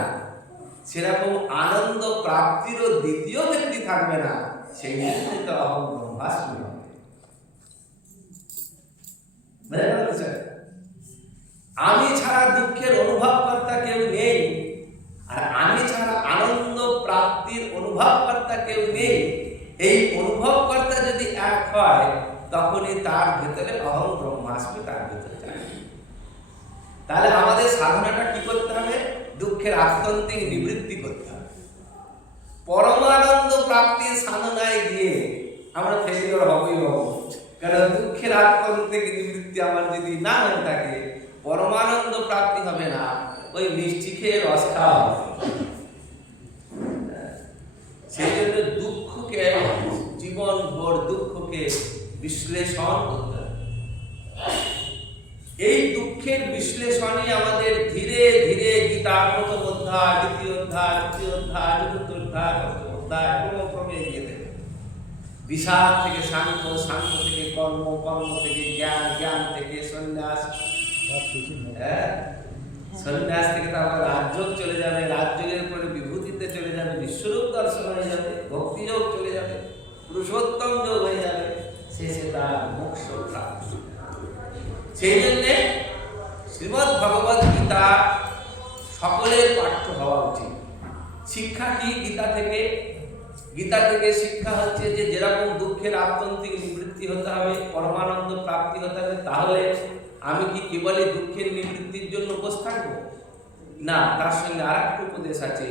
সেরকম আনন্দ প্রাপ্তিরও দ্বিতীয় ব্যক্তি থাকবে না, সেই মুহূর্তে অহং ব্রহ্মাস্মি হবে। আমি ছাড়া দুঃখের অনুভবকর্তা কেউ নেই, আর আমি ছাড়া আনন্দ প্রাপ্তির অনুভবকর্তা কেউ নেই। এই অনুভবকর্তা যদি এক হয়, তখনই তার ভেতরে অহং ব্রহ্মাস্মি তার ভেতরে যায়। তাহলে আমাদের সাধনাটা কি করতে হবে? দুঃখের আত্যন্তিক নিবৃত্তি করতে হবে। পরমানন্দ প্রাপ্তির সাধনায় গিয়ে আমরা ফেলিওর হবই হব, কারণ দুঃখের আত্যন্তিক নিবৃত্তি আমার যদি না হয়ে থাকে, পরমানন্দ প্রাপ্তি হবে না, ওই মিষ্টি খেয়ে রস খাওয়া হবে। সেই জন্য দুঃখকে, জীবন ভর দুঃখকে বিশ্লেষণ করতে হবে। এই দুঃখের বিশ্লেষণই আমাদের ধীরে ধীরে গীতার প্রথম অধ্যায়, দ্বিতীয় অধ্যায়, তৃতীয় অধ্যায়, চতুর্থ অধ্যায়, পঞ্চম অধ্যায় ক্রমে এগিয়ে দেবে। বিষাদ থেকে শান্ত, শান্ত থেকে কর্ম, কর্ম থেকে জ্ঞান, জ্ঞান থেকে সন্ন্যাস, সন্ন্যাস থেকে তারপর রাজযোগ চলে যাবে, রাজযোগের পরে বিভূতিতে চলে যাবে, বিশ্বরূপ দর্শন হয়ে যাবে, ভক্তিযোগ চলে যাবে, পুরুষোত্তম যোগ হয়ে যাবে, শেষে তার মোক্ষ প্রাপ্তি। সেই জন্যে শ্রীমদ্ ভগবদ গীতা সকলের পাঠ্য হওয়া উচিত। শিক্ষা কি গীতা থেকে? গীতা থেকে শিক্ষা হচ্ছে যে যেরকম দুঃখের আত্যন্তিক নিবৃত্তি হতে হবে, পরমানন্দ প্রাপ্তি হতে হবে, তাহলে আমি কি কেবলই দুঃখের নিবৃত্তির জন্য উপোস থাকবো? না, তার সঙ্গে আর একটা উপদেশ আছে।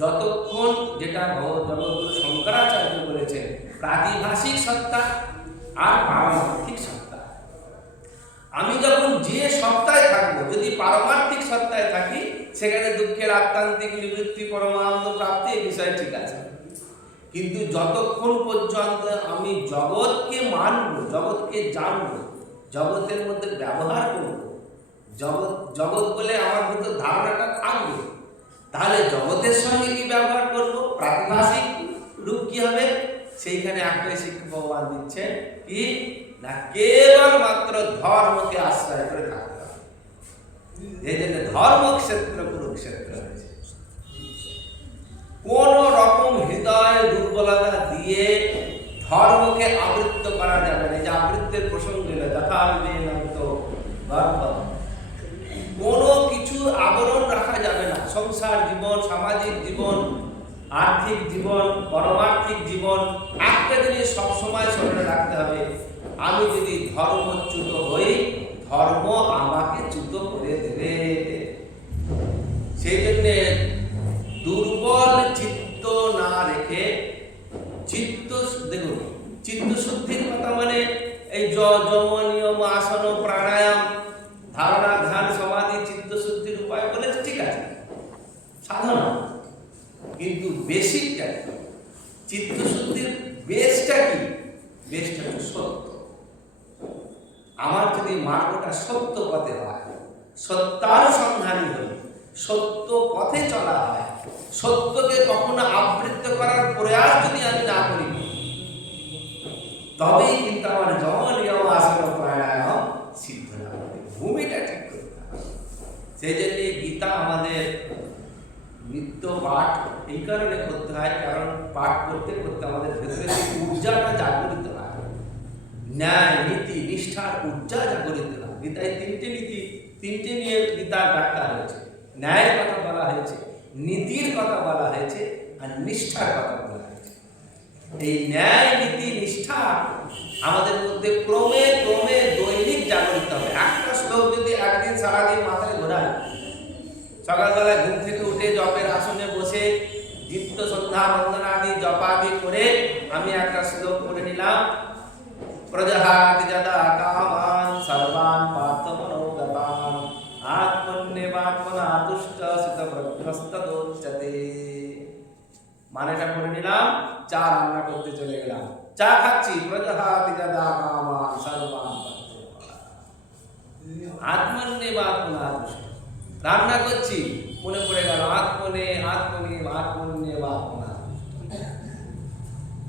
যতক্ষণ, যেটা জগদ্গুরু শঙ্করাচার্য বলেছেন, প্রাতিভাসিক সত্তা আর পারমার্থিক সত্তা। আমি যখন যে সত্তায় থাকবো, যদি পারমার্থিক সত্তায় থাকি, সেখানে দুঃখের আত্মান্তিক নিবৃত্তি, পরমানন্দ প্রাপ্তি, এই বিষয় ঠিক আছে। কিন্তু যতক্ষণ পর্যন্ত আমি জগৎকে মানবো, জগৎকে জানবো, জগতের মধ্যে ব্যবহার করব, জগৎ বলে আমার ভিতর ধারণাটা থাকবে, তাহলে জগতের সঙ্গে কি ব্যবহার করব? প্রাতিভাসিক রূপ কি হবে? সেইখানে একটাই শিক্ষা ভগবান দিচ্ছেন, কি না, কেবল মাত্র ধর্মকে আশ্রয় করে থাকতে হবে। এই জন্য ধর্মক্ষেত্র কুরুক্ষেত্র হয়েছে। কোন রকম হৃদয় দুর্বলতা দিয়ে ধর্মকে আবৃত্ত করা যাবে না। যে আবৃত্তের প্রসঙ্গ এলো, কোনো কিছু আবরণ রাখা যাবে না। সংসার জীবন, সামাজিক জীবন, আর্থিক জীবন, পরমার্থিক জীবন, একটা জিনিস সবসময় স্মরণে রাখতে হবে, আমি যদি ধর্মচ্যুত হই, ধর্ম আমাকে চ্যুত করে দেবে। সেই জন্যে দুর্বল চিত্ত না রেখে, দেখুন, চিত্ত শুদ্ধির কথা মানে এই যম, নিয়ম, আসন, প্রাণায়াম, ধারণা, ধ্যান, সমাধি, চিত্ত শুদ্ধির উপায় বলে ঠিক আছে, সাধনা। কিন্তু বেসিকটা কি? চিত্ত শুদ্ধির বেসটা কি? বেসটা হচ্ছে সত্য। আমার যদি মার্গটা সত্য পথে হয়, সত্যানুসন্ধানী হই, সত্য পথে চলা হয়, সত্যকে কখনো আবৃত্ত করার প্রয়াস যদি আমি না করি, তবেই কিন্তু আমার যম, নিয়ম, আসন প্রাণায়াম সিদ্ধ না হবে। ভূমিটা ঠিক করতে হবে। সেই জন্য গীতা আমাদের নিত্য পাঠ এই কারণে করতে হয়, কারণ পাঠ করতে করতে আমাদের ভেতরে যে ঊর্জাটা জাগরিত হয়, ন্যায় নীতি নিষ্ঠার ঊর্জা জাগরিত হয়। গীতায় তিনটে নিয়ে গীতার ব্যাখ্যা হয়েছে। ন্যায়ের কথা বলা হয়েছে, নীতির কথা বলা হয়েছে, আর নিষ্ঠার কথা বলা হয়েছে। এই ন্যায় নীতি নিষ্ঠা আমাদের মধ্যে ক্রমে ক্রমে দৈনিক জাগরিত হবে। একটা শ্লোক যদি একদিন সারাদিন মাথায় ঘোরায়, সকালবেলায় ঘুম থেকে উঠে জপের আসনে বসে নিত্য সন্ধ্যা বন্দনাদি জপাদি করে আমি একটা শ্লোক পড়ে নিলাম, প্রজহাতি যদা কামান সর্বান পার্থমনোগতান আত্মন্যেবাত্মনা তুষ্ট সিতপ্রগ্রস্তদোচ্যতে। মানেটা পড়ে নিলাম, চা রান্না করতে চলে গেলাম, চা খাচ্ছি, প্রজহাতি যদা কামান সর্বান আত্মন্যেবাত্মনা তুষ্ট। রান্না করছি, মনে পড়ে গেল আত্মন্যেবাত্মনা।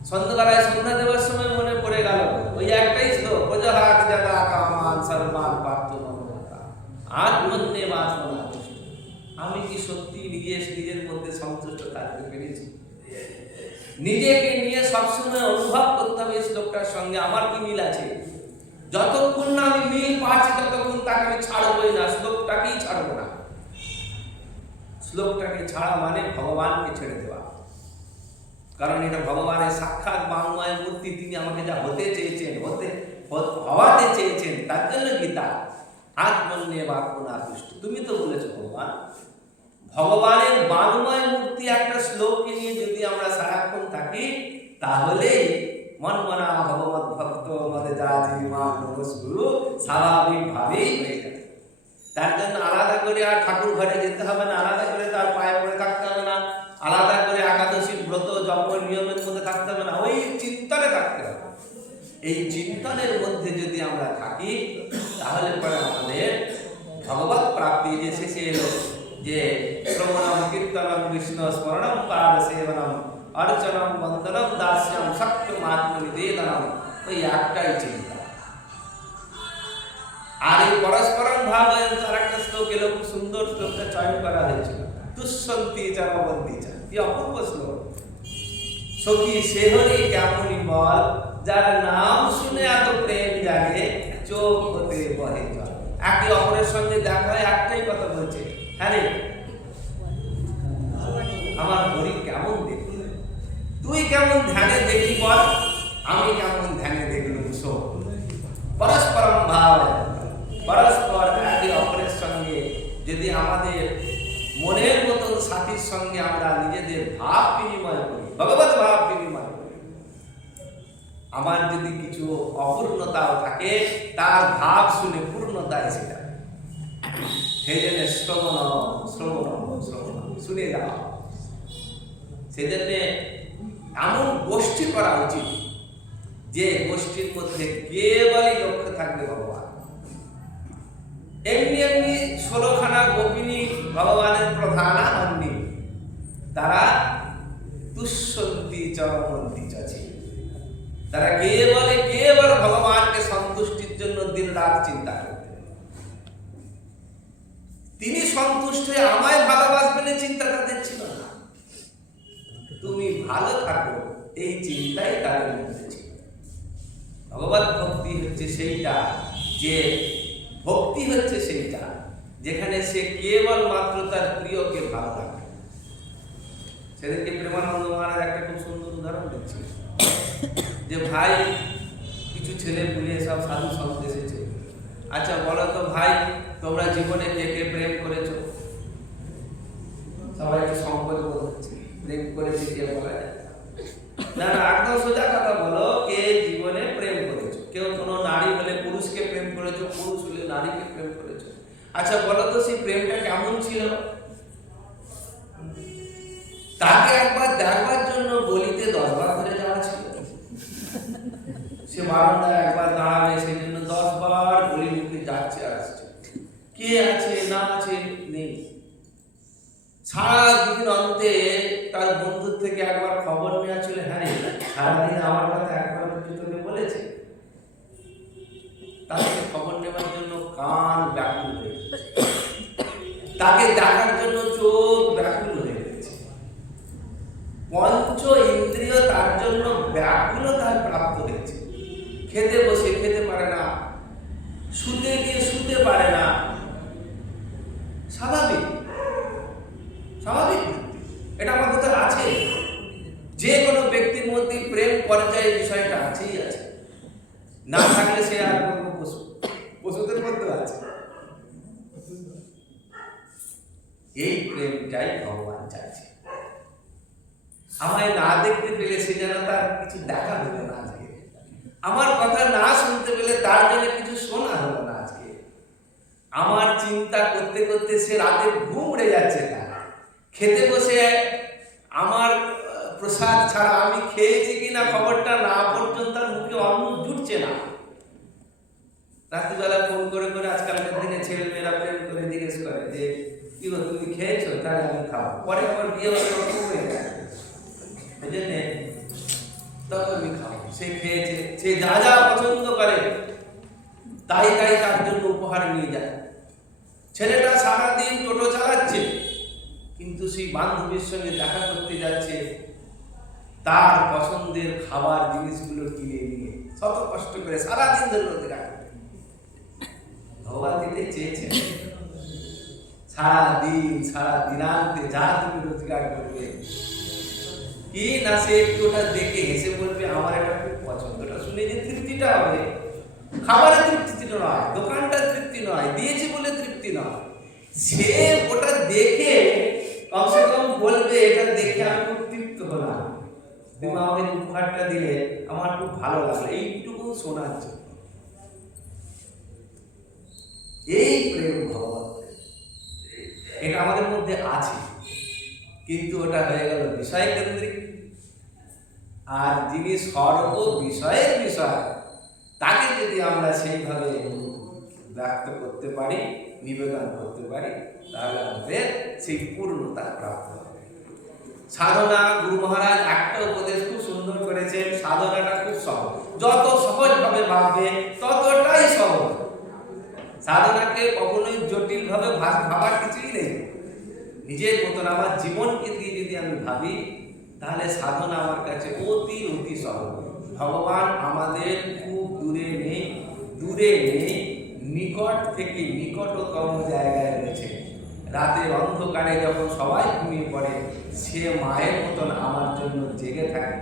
সন্ধ্যাবেলায় সন্ধ্যা দেওয়ার সময় মনে পড়ে গেল ওই একটাই শ্লোক, প্রজহাতি যদা কামান সর্বান পার্থমনোগতান আত্মন্যেবাত্মনা তুষ্ট। আমি কি সত্যি নিজের মধ্যে সন্তুষ্ট থাকতে পেরেছি? নিজেকে নিয়ে সবসময় অনুভব করতে হবে শ্লোকটার সঙ্গে আমার কি মিল আছে। যতক্ষণ না আমি মিল পাচ্ছি ততক্ষণ তাকে আমি ছাড়বই না, শ্লোকটাকেই ছাড়বো না। শ্লোকটাকে ছাড়া মানে ভগবানকে ছেড়ে দেওয়া, কারণ এটা ভগবানের সাক্ষাৎ বাংময় মূর্তি। তিনি আমাকে যা হতে চেয়েছেন, হওয়াতে চেয়েছেন, তার জন্য গীতা। আত্মন্যেবাত্মনা তুষ্ট। তুমি তো বলেছো ভগবানের বাংময় মূর্তি একটা শ্লোককে নিয়ে যদি আমরা সারাক্ষণ থাকি, তাহলে মনমনা ভগবত ভক্ত মদে যাজি মা নমস্কুরু স্বাভাবিক ভাবেই হয়ে যাবে। তার জন্য আলাদা করে আর ঠাকুর ঘরে যেতে হবে না, আলাদা করে তার পায়ে পড়ে থাকতে হবে না, আলাদা করে একাদশীর ব্রত জপ নিয়মের মধ্যে থাকতে হবে না, ওই চিন্তনে থাকতে হবে। এই চিন্তনের মধ্যে যদি আমরা থাকি, তাহলে পরে আমাদের ভগবত প্রাপ্তি যে শেষে এলো, যে শ্রবণম কীর্তনম বিষ্ণু স্মরণম পাদ সেবনম অর্চনম বন্দনম দাস্যম সত্যম আত্মনিবেদনম, ওই একটাই চিন্তা। আর এই পরস্পরম ভাব আর একটা শ্লোক এলো, খুব সুন্দর শ্লোকটা চয়ন করা হয়েছিল, তুষ্যন্তি চরমবন্তি চা। কি অপূর্ব শ্লোক। সখী সেহরি কেমনই বল, যার নাম শুনে এত প্রেম জাগে, চোখ হতে বহে জল। একে অপরের সঙ্গে দেখা হয়, একটাই কথা বলছে, হ্যাঁ রে আমার হরি কেমন দেখি, তুই কেমন ধ্যানে দেখি বল, আমি কেমন ধ্যানে দেখলুম শোক। পরস্পরম ভাব, পরস্পর একে অপরের সঙ্গে যদি আমাদের মনের মতন সাথীর সঙ্গে আমরা নিজেদের ভাব বিনিময় করি, ভগবত ভাব বিনিময় করি, আমার যদি কিছু অপূর্ণতাও থাকে তার ভাব শুনে পূর্ণতা এসে যাবে। সেই জন্য শ্রবণ শুনে যাওয়া। সেই জন্য এমন গোষ্ঠী করা উচিত যে গোষ্ঠীর মধ্যে কেবলই লক্ষ্য থাকবে ভগবান। এমনি 16খানা গোপিনী ভগবানের প্রধানা হননি, তারা তুষ্যন্তি চরমন্তি চাচি। তারা কেবল ভগবানকে সন্তুষ্টির জন্য দিন রাত চিন্তা করতে। তিনি সন্তুষ্ট হয়ে আমায় ভালোবাসবেন চিন্তা তাদের ছিল না, তুমি ভালো থাকো এই চিন্তাই তাদের মধ্যে ছিল। ভগবত ভক্তি হচ্ছে সেইটা, যে ভক্তি হচ্ছে সেইটা যেখানে সে কেবল মাত্র তার প্রিয়কে ভালো লাগে। সেদিনকে প্রেমানন্দ মহারাজ একটা খুব সুন্দর উদাহরণ দিচ্ছিল, যে ভাই কিছু ছেলে পুলে সব সাধু সন্ত এসেছে, আচ্ছা বলো তো ভাই তোমরা জীবনে কে কে প্রেম করেছো? সবাই একটু সংকোচ বোধ হচ্ছে, প্রেম করেছে কে বলা যায় না, একদম সোজা কথা বলো, কে জীবনে প্রেম করেছো? কেউ কোনো নারী হলে পুরুষকে প্রেম করেছো, পুরুষ হলে নারীকে প্রেম করেছো। আচ্ছা বলো তো সেই প্রেমটা কেমন ছিল? তাকে একবার দেখবার জন্য গলিতে 10 বার ধরে যাওয়া ছিল, সে বারান্দায় একবার দাঁড়াবে সেই জন্য 10 বার গলির মুখে যাচ্ছে আর আসছে, কে আছে না আছে নেই। সারাদিন অন্তে তার বন্ধুর থেকে একবার খবর নেওয়া ছিল, হ্যাঁ রে সারাদিন আমার কথা একবার তোকে বলেছে? তাকে খবর নেওয়ার জন্য কান ব্যাকুল হয়ে গেছে, তাকে দেখার জন্য চোখ ব্যাকুল হয়ে গেছে, পঞ্চ ইন্দ্রিয় তার জন্য ব্যাকুলতায় প্রাপ্ত হয়েছে। খেতে বসে খেতে পারে না, শুতে গিয়ে শুতে পারে না। স্বাভাবিক স্বাভাবিক এটা আমার মধ্যে আছে। যে কোনো ব্যক্তির মধ্যে প্রেম পর্যায়ে বিষয়টা আছেই আছে, না থাকলে সে আর কোনো পশু, পশুদের মধ্যে আছে। এই প্রেমটাই ভগবান চাইছে। আমায় না দেখতে পেলে সে যেন তার কিছু দেখা হলো না আজকে, আমার কথা না শুনতে পেলে তার জন্য কিছু শোনা হলো না আজকে। আমার চিন্তা করতে করতে সে রাতে ঘুম উড়ে যাচ্ছে তার, খেতে বসে আমার প্রসাদ ছাড়া আমি খেয়েছি কিনা খবরটা না পর্যন্ত তার মুখে অন্ন জুটছে না। রাত্রিবেলা ফোন করে করে আজকালকার দিনে ছেলে মেয়েরা প্রেম করে জিজ্ঞেস করে যে কি গো তুমি খেয়েছো, তাহলে আমি খাবো। পরে আবার বিয়ে হলে ওরকম হয়ে যায়, এই জন্যে তখন আমি খাবো। সে খেয়েছে, সে যা যা পছন্দ করে তাই তাই তার জন্য উপহার নিয়ে যায়। ছেলেটা সারাদিন টোটো চালাচ্ছে, কিন্তু সেই বান্ধবীর সঙ্গে দেখা করতে যাচ্ছে, তার পছন্দের খাবার জিনিসগুলো কিনে নিয়ে শত কষ্ট করে সারাদিন ধরে রোজগার করে। ভগবান দিতে চেয়েছেন সারাদিন সারা দিনান্তে যা তুমি রোজগার করবে কি না, সে একটু ওটা দেখে হেসে বলবে আমার এটা খুব পছন্দটা শুনে যে তৃপ্তিটা হবে। খাবারের তৃপ্তি নয়, দোকানটার তৃপ্তি নয়, দিয়েছে বলে তৃপ্তি নয়, সে ওটা দেখে কমসে কম বলবে এটা দেখে আমি খুব তৃপ্ত হলাম, তুমি আমাকে উপহারটা দিলে আমার খুব ভালো লাগলো, এইটুকু শোনার জন্য। এই প্রেম ভগবান, এটা আমাদের মধ্যে আছে, কিন্তু ওটা হয়ে গেল বিষয় কেন্দ্রিক। আর যিনি সর্ব বিষয়ের বিষয়, তাকে যদি আমরা সেইভাবে ব্যক্ত করতে পারি, নিবেদন করতে পারি, তাহলে আমাদের সেই পূর্ণতা প্রাপ্ত হবে। সাধনা, গুরু মহারাজ একটা উপদেশ খুব সুন্দর করেছেন, সাধনাটা খুব সহজ, যত সহজভাবে ভাববে ততটাই সহজ। সাধনাকে কখনোই জটিল ভাবে ভাবার কিছুই নেই। নিজের মতন আমার জীবনকে দিয়ে যদি আমি ভাবি, তাহলে সাধনা আমার কাছে অতি অতি সহজ। ভগবান আমাদের খুব দূরে নেই, দূরে নেই, নিকট থেকে নিকটতম জায়গায় রয়েছে। রাতের অন্ধকারে যখন সবাই ঘুমিয়ে পড়ে, সে মায়ের মতন আমার জন্য জেগে থাকে।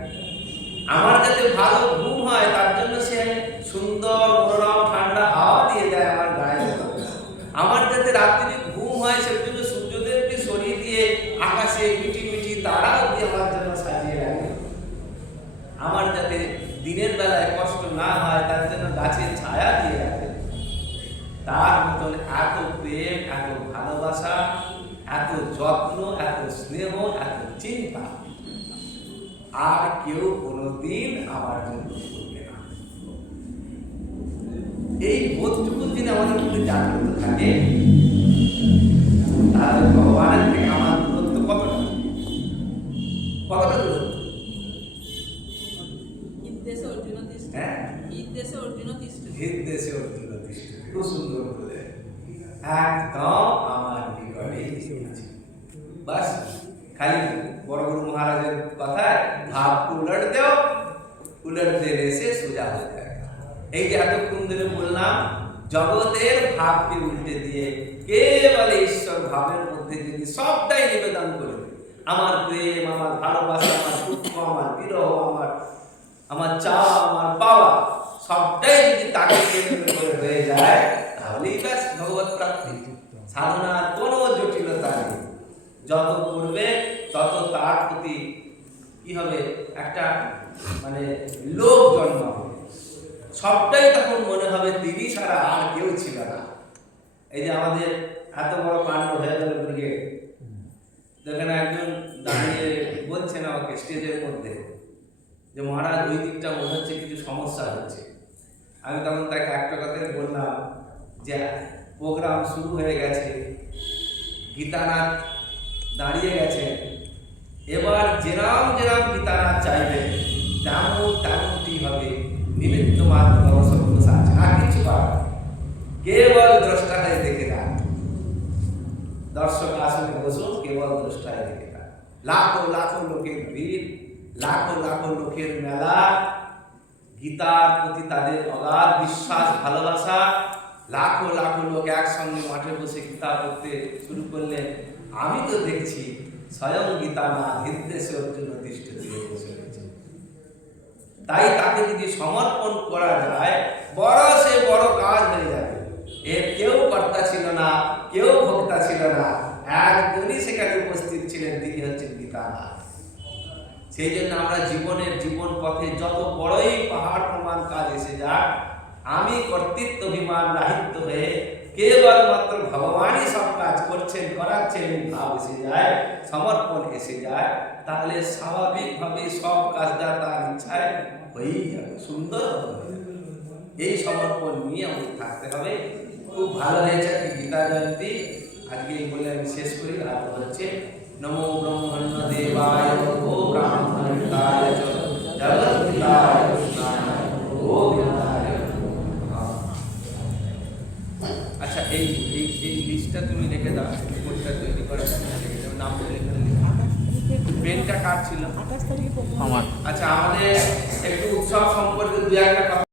আমার যাতে ভালো ঘুম হয় তার জন্য সে সুন্দর মনোরম ঠান্ডা হাওয়া দিয়ে যায় আমার গায়ে। আমার যাতে রাত্রি ঘুম হয় সেজন্য সূর্যদেবকে সরিয়ে দিয়ে আকাশে মিটি মিটি তারাও দিয়ে আমার জন্য সাজিয়ে রাখে। আমার যাতে দিনের বেলায় কষ্ট না হয় তার জন্য গাছের ছায়া দিয়ে রাখে। তার মতন এত প্রেম, এত ভালোবাসা, এত যত্ন, এত স্নেহ, এত চিন্তা আর কেউ কোনোদিন আমার জন্য করবে না। এই বোধটুকু যদি আমাদের মধ্যে জাগ্রত থাকে, তাহলে ভগবানের থেকে আমার দূরত্ব কতটা দূরত্ব? হ্যাঁ, হৃদদেশে অর্জুন তিষ্ঠ, খুব সুন্দর বলে, একদম আমার নিকটে আছে। বাস খালি বড় গুরু মহারাজের কথায় ভাব উলট দেও, উলট দেনে সে সোজা হয়ে যায়। এই যে এতক্ষণ ধরে বললাম, জগতের ভাবকে উল্টে দিয়ে কেবল ঈশ্বর ভাবের মধ্যে যদি সবটাই নিবেদন করে, আমার প্রেম, আমার ভালোবাসা, আমার দুঃখ, আমার বিরহ, আমার চাওয়া, আমার পাওয়া, সবটাই যদি তাকে কেন্দ্র করে হয়ে যায়, তাহলেই ব্যাস ভগবত প্রাপ্তি। সাধনার কোনো জটিলতা নেই। যত করবে তত তার প্রতি কি হবে, একটা মানে লোভ জন্মাবে। সবটাই তখন মনে হবে তিনি ছাড়া আর কেউ ছিল না। এই যে আমাদের এত বড় কাণ্ড হয়ে গেল ব্রিগেড, যেখানে একজন দাঁড়িয়ে বলছেন আমাকে স্টেজের মধ্যে যে মহারাজ ওই দিকটা মনে হচ্ছে কিছু সমস্যা হচ্ছে। আমি তখন তাকে একটা কথাই বললাম যে প্রোগ্রাম শুরু হয়ে গেছে, গীতানাথ দাঁড়িয়ে গেছে, এবার যেরাম যেরাম গীতানাথ চাইবে তেমনটি হবে, নিমিত্ত মাত্র আছে, আর কিছু পাবে। দ্রষ্টাটাই দেখে যান। দর্শক আসলে বসুন, কেবল দ্রষ্টায় দেখে যান। লাখো লাখো লোকের ভিড়, লাখো লাখো লোকের মেলা, গীতার প্রতি তাদের অগাধ বিশ্বাস ভালোবাসা। লাখো লাখো লোক একসঙ্গে মাঠে বসে গীতা পড়তে শুরু করলেন। আমি তো দেখছি স্বয়ং গীতা না নির্দেশে অর্জুন দৃষ্টি দিয়ে বসে রয়েছে। তাই তাকে যদি সমর্পণ করা যায়, বড় সে বড় কাজ হয়ে যাবে। এর কেউ কর্তা ছিল না, কেউ ভোক্তা ছিল না, একজনই সেখানে উপস্থিত ছিলেন, তিনি হচ্ছেন গীতানাথ। সেই জন্য আমরা জীবন পথে যত বড়ই পাহাড় প্রমাণ কাজ এসে যাক, আমি কর্তৃত্ব অভিমান রাহিত্য হয়ে কেবলমাত্র ভগবানই সব কাজ করছেন, করাচ্ছেন ভাব এসে যায়, সমর্পণ এসে যায়, তাহলে স্বাভাবিকভাবে সব কাজটা তার ইচ্ছায় হয়েই যাবে, সুন্দর হবে। এই সমর্পণ নিয়ে আমাদের থাকতে হবে। খুব ভালো হয়েছে গীতা জয়ন্তী। আজকে এই বলে আমি শেষ করি। আর হচ্ছে নমো ব্রহ্মণ্য দেবায় ও ব্রাহ্মণায় চ জগদ্ধায় কৃষ্ণায় ও বিদ্যায়। আচ্ছা, এই লিস্টটা তুমি রেখে দাও, রিপোর্টটা তৈরি করে নাম বলে পেনটা কার ছিল? আমার। আচ্ছা, আমাদের একটু উৎসব সম্পর্কে দু একটা কথা